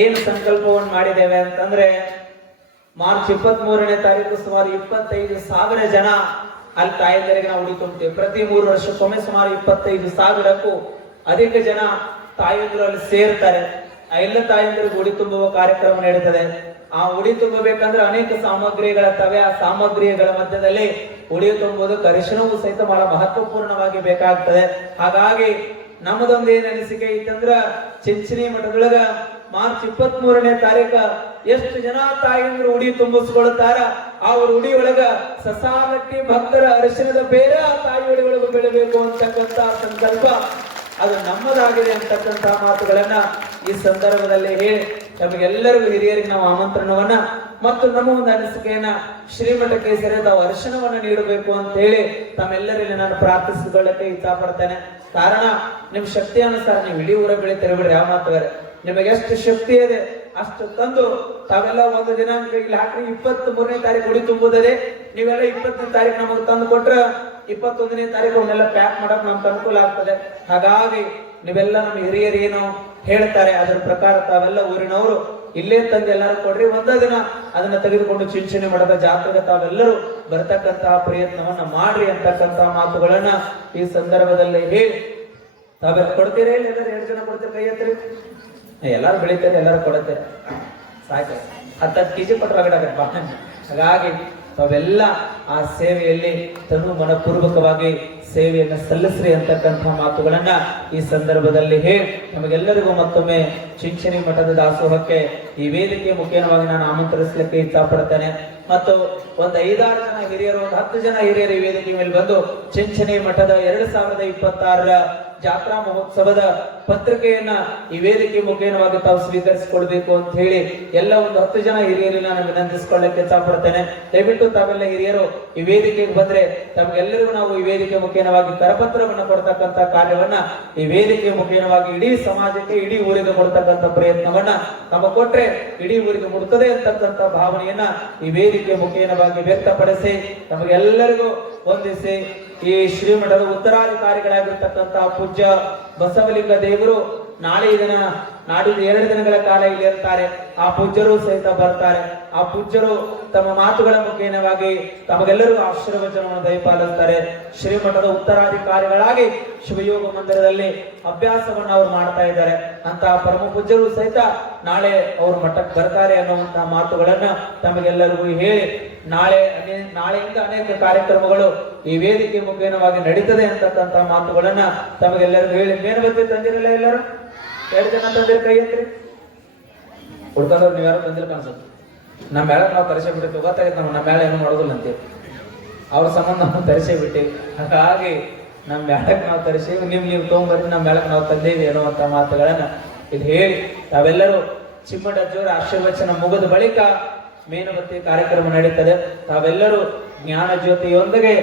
ಏನು ಸಂಕಲ್ಪವನ್ನು ಮಾಡಿದ್ದೇವೆ ಅಂತಂದ್ರೆ ಮಾರ್ಚ್ 23ನೇ ತಾರೀಕು ಸುಮಾರು 25,000 ಜನ ಅಲ್ಲಿ ತಾಯಂದರಿಗೆ ನಾವು ಉಡಿ ತುಂಬ್ತೇವೆ. ಪ್ರತಿ 3 ವರ್ಷಕ್ಕೊಮ್ಮೆ ಸುಮಾರು 25,000ಕ್ಕೂ ಅಧಿಕ ಜನ ತಾಯಂದಿರು ಅಲ್ಲಿ ಸೇರ್ತಾರೆ. ಆ ಎಲ್ಲ ತಾಯಂದಿರಿಗೆ ಉಡಿ ತುಂಬುವ ಕಾರ್ಯಕ್ರಮ ನಡೀತದೆ. ಆ ಉಡಿ ತುಂಬಬೇಕಂದ್ರೆ ಅನೇಕ ಸಾಮಗ್ರಿಗಳ ತವೆ. ಆ ಸಾಮಗ್ರಿಗಳ ಮಧ್ಯದಲ್ಲಿ ಉಡಿ ತುಂಬುವುದಕ್ಕೆ ಅರಿಶಿಣವೂ ಸಹಿತ ಬಹಳ ಮಹತ್ವಪೂರ್ಣವಾಗಿ ಬೇಕಾಗ್ತದೆ. ಹಾಗಾಗಿ ನಮ್ಮದೊಂದು ಏನ್ ಅನಿಸಿಕೆ ಐತಂದ್ರ ಚಿಂಚಣಿ ಮಠದೊಳಗ ಮಾರ್ಚ್ 23ನೇ ತಾರೀಕ ಎಷ್ಟು ಜನ ತಾಯಂದ್ರು ಉಡಿ ತುಂಬಿಸ್ಕೊಳ್ತಾರ ಅವ್ರ ಉಡಿ ಒಳಗ ಸಸಾಲಟ್ಟಿ ಭಕ್ತರ ಅರಿಶಿಣದ ಬೇರೆ ಆ ತಾಯಿ ಉಡಿ ಒಳಗ ಬೆಳಬೇಕು ಅಂತಕ್ಕಂತ ಸಂಕಲ್ಪ ಅದು ನಮ್ಮದಾಗಿದೆ ಅಂತಕ್ಕಂತಹ ಮಾತುಗಳನ್ನ ಈ ಸಂದರ್ಭದಲ್ಲಿ ಹೇಳಿ ನಮಗೆಲ್ಲರಿಗೂ ಹಿರಿಯರಿಗೆ ನಾವು ಆಮಂತ್ರಣವನ್ನ ಮತ್ತು ನಮ್ಮ ಒಂದು ಅನಿಸಿಕೆಯನ್ನ ಶ್ರೀಮಠಕ್ಕೆ ಸೇರಿದ ಅರಿಶಿಣವನ್ನ ನೀಡಬೇಕು ಅಂತ ಹೇಳಿ ತಮ್ಮೆಲ್ಲರಲ್ಲಿ ನಾನು ಪ್ರಾರ್ಥಿಸಿಕೊಳ್ಳಕ್ಕೆ ಇಚ್ಛಾ ಪಡ್ತೇನೆ. ಕಾರಣ ನಿಮ್ ಶಕ್ತಿ ಅನುಸಾರ ನೀವು ಇಡೀ ಊರ ಬೆಳಿತೀರಿ ಬಿಡ್ರಿ, ಯಾವ ಮಾತು ಬೇರೆ. ನಿಮಗೆ ಎಷ್ಟು ಶಕ್ತಿ ಇದೆ ಅಷ್ಟು ತಂದು ತಾವೆಲ್ಲ ಒಂದು ದಿನಾಂಕ ಇಲ್ಲಿ ಹಾಕಿ 23ನೇ ತಾರೀಕು ಉಡಿ ತುಂಬುತ್ತದೆ. ನೀವೆಲ್ಲ 20ನೇ ತಾರೀಕು ನಮಗೆ ತಂದು ಕೊಟ್ರ 21ನೇ ತಾರೀಕು ಅವನ್ನೆಲ್ಲ ಪ್ಯಾಕ್ ಮಾಡಕ್ ನಮ್ಗೆ ಅನುಕೂಲ ಆಗ್ತದೆ. ಹಾಗಾಗಿ ನೀವೆಲ್ಲ ನಮ್ಮ ಹಿರಿಯರು ಏನು ಹೇಳ್ತಾರೆ ಅದ್ರ ಪ್ರಕಾರ ತಾವೆಲ್ಲ ಊರಿನವರು ಇಲ್ಲೇ ತಂದು ಎಲ್ಲರೂ ಕೊಡ್ರಿ. ಒಂದೇ ದಿನ ಅದನ್ನ ತೆಗೆದುಕೊಂಡು ಚಿಂಚಣಿ ಮಠದ ಜಾತ್ರೆಗೆ ತಾವೆಲ್ಲರೂ ಬರ್ತಕ್ಕಂತಹ ಪ್ರಯತ್ನವನ್ನ ಮಾಡ್ರಿ ಅಂತಕ್ಕಂತಹ ಮಾತುಗಳನ್ನ ಈ ಸಂದರ್ಭದಲ್ಲಿ ಹೇಳಿ ತಾವೆಲ್ಲ ಕೊಡ್ತೀರಿ. ಎಲ್ಲರೂ 2 ಜನ ಕೊಡ್ತೀರಿ, ಕೈ ಎತ್ತರಿ. ಎಲ್ಲಾರು ಬೆಳಿತಾರೆ, ಎಲ್ಲರೂ ಕೊಡುತ್ತೆ, ಸಾಕು 10 kg ಕೊಟ್ಟರೆ ಆಗಡಾಗ. ಹಾಗಾಗಿ ತಾವೆಲ್ಲ ಆ ಸೇವೆಯಲ್ಲಿ ತನು ಮನಪೂರ್ವಕವಾಗಿ ಸೇವೆಯನ್ನು ಸಲ್ಲಿಸ್ರಿ ಅಂತಕ್ಕಂಥ ಮಾತುಗಳನ್ನ ಈ ಸಂದರ್ಭದಲ್ಲಿ ಹೇಳಿ ನಮಗೆಲ್ಲರಿಗೂ ಮತ್ತೊಮ್ಮೆ ಚಿಂಚಣಿ ಮಠದ ದಾಸೋಹಕ್ಕೆ ಈ ವೇದಿಕೆ ಮುಖೇನವಾಗಿ ನಾನು ಆಮಂತ್ರಿಸಲಿಕ್ಕೆ ಇಚ್ಛಾ ಪಡ್ತೇನೆ. ಮತ್ತು ಒಂದು 5-6 ಜನ ಹಿರಿಯರು, ಒಂದು 10 ಜನ ಹಿರಿಯರು ಈ ವೇದಿಕೆ ಮೇಲೆ ಬಂದು ಚಿಂಚಣಿ ಮಠದ 2026ರ ಜಾತ್ರಾ ಮಹೋತ್ಸವದ ಪತ್ರಿಕೆಯನ್ನ ಈ ವೇದಿಕೆ ಮುಖೇನವಾಗಿ ತಾವು ಸ್ವೀಕರಿಸಿಕೊಳ್ಬೇಕು ಅಂತ ಹೇಳಿ ಎಲ್ಲ ಒಂದು 10 ಜನ ಹಿರಿಯರನ್ನ ನಾನು ವಿನಂತಿಸಿಕೊಳ್ಳಕ್ಕೆ ಇಚ್ಛಾ ಪಡ್ತೇನೆ. ದಯವಿಟ್ಟು ತಾವೆಲ್ಲ ಹಿರಿಯರು ಈ ವೇದಿಕೆಗೆ ಬಂದ್ರೆ ತಮಗೆಲ್ಲರಿಗೂ ನಾವು ಈ ವೇದಿಕೆ ಮುಖೇನವಾಗಿ ಕರಪತ್ರವನ್ನು ಕೊಡ್ತಕ್ಕಂಥ ಕಾರ್ಯವನ್ನ ಈ ವೇದಿಕೆ ಮುಖೇನವಾಗಿ ಇಡೀ ಸಮಾಜಕ್ಕೆ, ಇಡೀ ಊರಿಗೆ ಕೊಡ್ತಕ್ಕಂಥ ಪ್ರಯತ್ನವನ್ನ ತಮ್ಮ ಕೊಟ್ರೆ ಇಡೀ ಊರಿಗೆ ಮುಡುತ್ತದೆ ಅಂತಕ್ಕಂಥ ಭಾವನೆಯನ್ನ ಈ ವೇದಿಕೆ ಮುಖೇನವಾಗಿ ವ್ಯಕ್ತಪಡಿಸಿ ತಮಗೆಲ್ಲರಿಗೂ ವಂದಿಸಿ ಈ ಶ್ರೀಮಠದ ಉತ್ತರಾಧಿಕಾರಿಗಳಾಗಿರ್ತಕ್ಕಂತಹ ಪೂಜ್ಯ ಬಸವಲಿಂಗ ದೇವರು ನಾಳೆ ದಿನ ನಾಡಿದ್ದು 2 ದಿನಗಳ ಕಾಲ ಇಲ್ಲಿ ಇರ್ತಾರೆ. ಆ ಪೂಜ್ಯರು ಸಹಿತ ಬರ್ತಾರೆ. ಆ ಪೂಜ್ಯರು ತಮ್ಮ ಮಾತುಗಳ ಮುಖೇನವಾಗಿ ತಮಗೆಲ್ಲರಿಗೂ ಆಶೀರ್ವಚನವನ್ನು ದಯಪಾಲಿಸ್ತಾರೆ. ಶ್ರೀಮಠದ ಉತ್ತರಾಧಿಕಾರಿಗಳಾಗಿ ಶಿವಯೋಗ ಮಂದಿರದಲ್ಲಿ ಅಭ್ಯಾಸವನ್ನು ಅವ್ರು ಮಾಡ್ತಾ ಇದ್ದಾರೆ. ಅಂತ ಪರಮ ಪೂಜ್ಯರು ಸಹಿತ ನಾಳೆ ಅವ್ರ ಮಠಕ್ಕೆ ಬರ್ತಾರೆ ಅನ್ನುವಂತಹ ಮಾತುಗಳನ್ನ ತಮಗೆಲ್ಲರಿಗೂ ಹೇಳಿ ನಾಳೆಯಿಂದ ಅನೇಕ ಕಾರ್ಯಕ್ರಮಗಳು ಈ ವೇದಿಕೆ ಮುಖೇನವಾಗಿ ನಡೀತದೆ ಅಂತಕ್ಕಂಥ ಮಾತುಗಳನ್ನ ತಮಗೆಲ್ಲರಿಗೂ ಹೇಳಿ ಮೇಣಬತ್ತಿ ತಂದಿರಲ್ಲ ಎಲ್ಲರೂ 2 ಜನ ತಂದಿರ ಕೈ ಎತ್ತರಿ. ಹುಡ್ಕೊಂಡವ್ರು ನೀವ್ಯಾರು ತಂದಿಲ್ಲ ಕಾಣಿಸುತ್ತೆ. ನಮ್ಮ ಮೇಳಕ್ ನಾವು ತರಿಸೇ ಬಿಟ್ಟಿವಿ, ಗೊತ್ತಾಗೈತೆ ನಮ್ಮ ಮೇಳ ಏನು ಮಾಡೋದಿಲ್ಲ ಅಂತೇಳಿ ಅವ್ರ ಸಂಬಂಧ ನಾವು ತರಿಸೇ ಬಿಟ್ಟಿವಿ. ಹಾಗಾಗಿ ನಮ್ಮ ಮೇಳಕ್ ನಾವು ತರಿಸೇವಿ, ನೀವು ತಗೊಂಡ್ಬರ್ರಿ, ನಮ್ಮ ಮೇಳಕ್ ನಾವು ತಂದೇವಿ ಅನ್ನುವಂತ ಮಾತುಗಳನ್ನ ಇಲ್ಲಿ ಹೇಳಿ ತಾವೆಲ್ಲರೂ ಚಿಮ್ಮಡಜ್ಜೋರ ಆಶೀರ್ವಚನ ಮುಗಿದ ಬಳಿಕ ಮೇಣಬತ್ತಿ ಕಾರ್ಯಕ್ರಮ ನಡೀತದೆ. ತಾವೆಲ್ಲರೂ ಜ್ಞಾನ ಜ್ಯೋತಿಯೊಂದಿಗೆ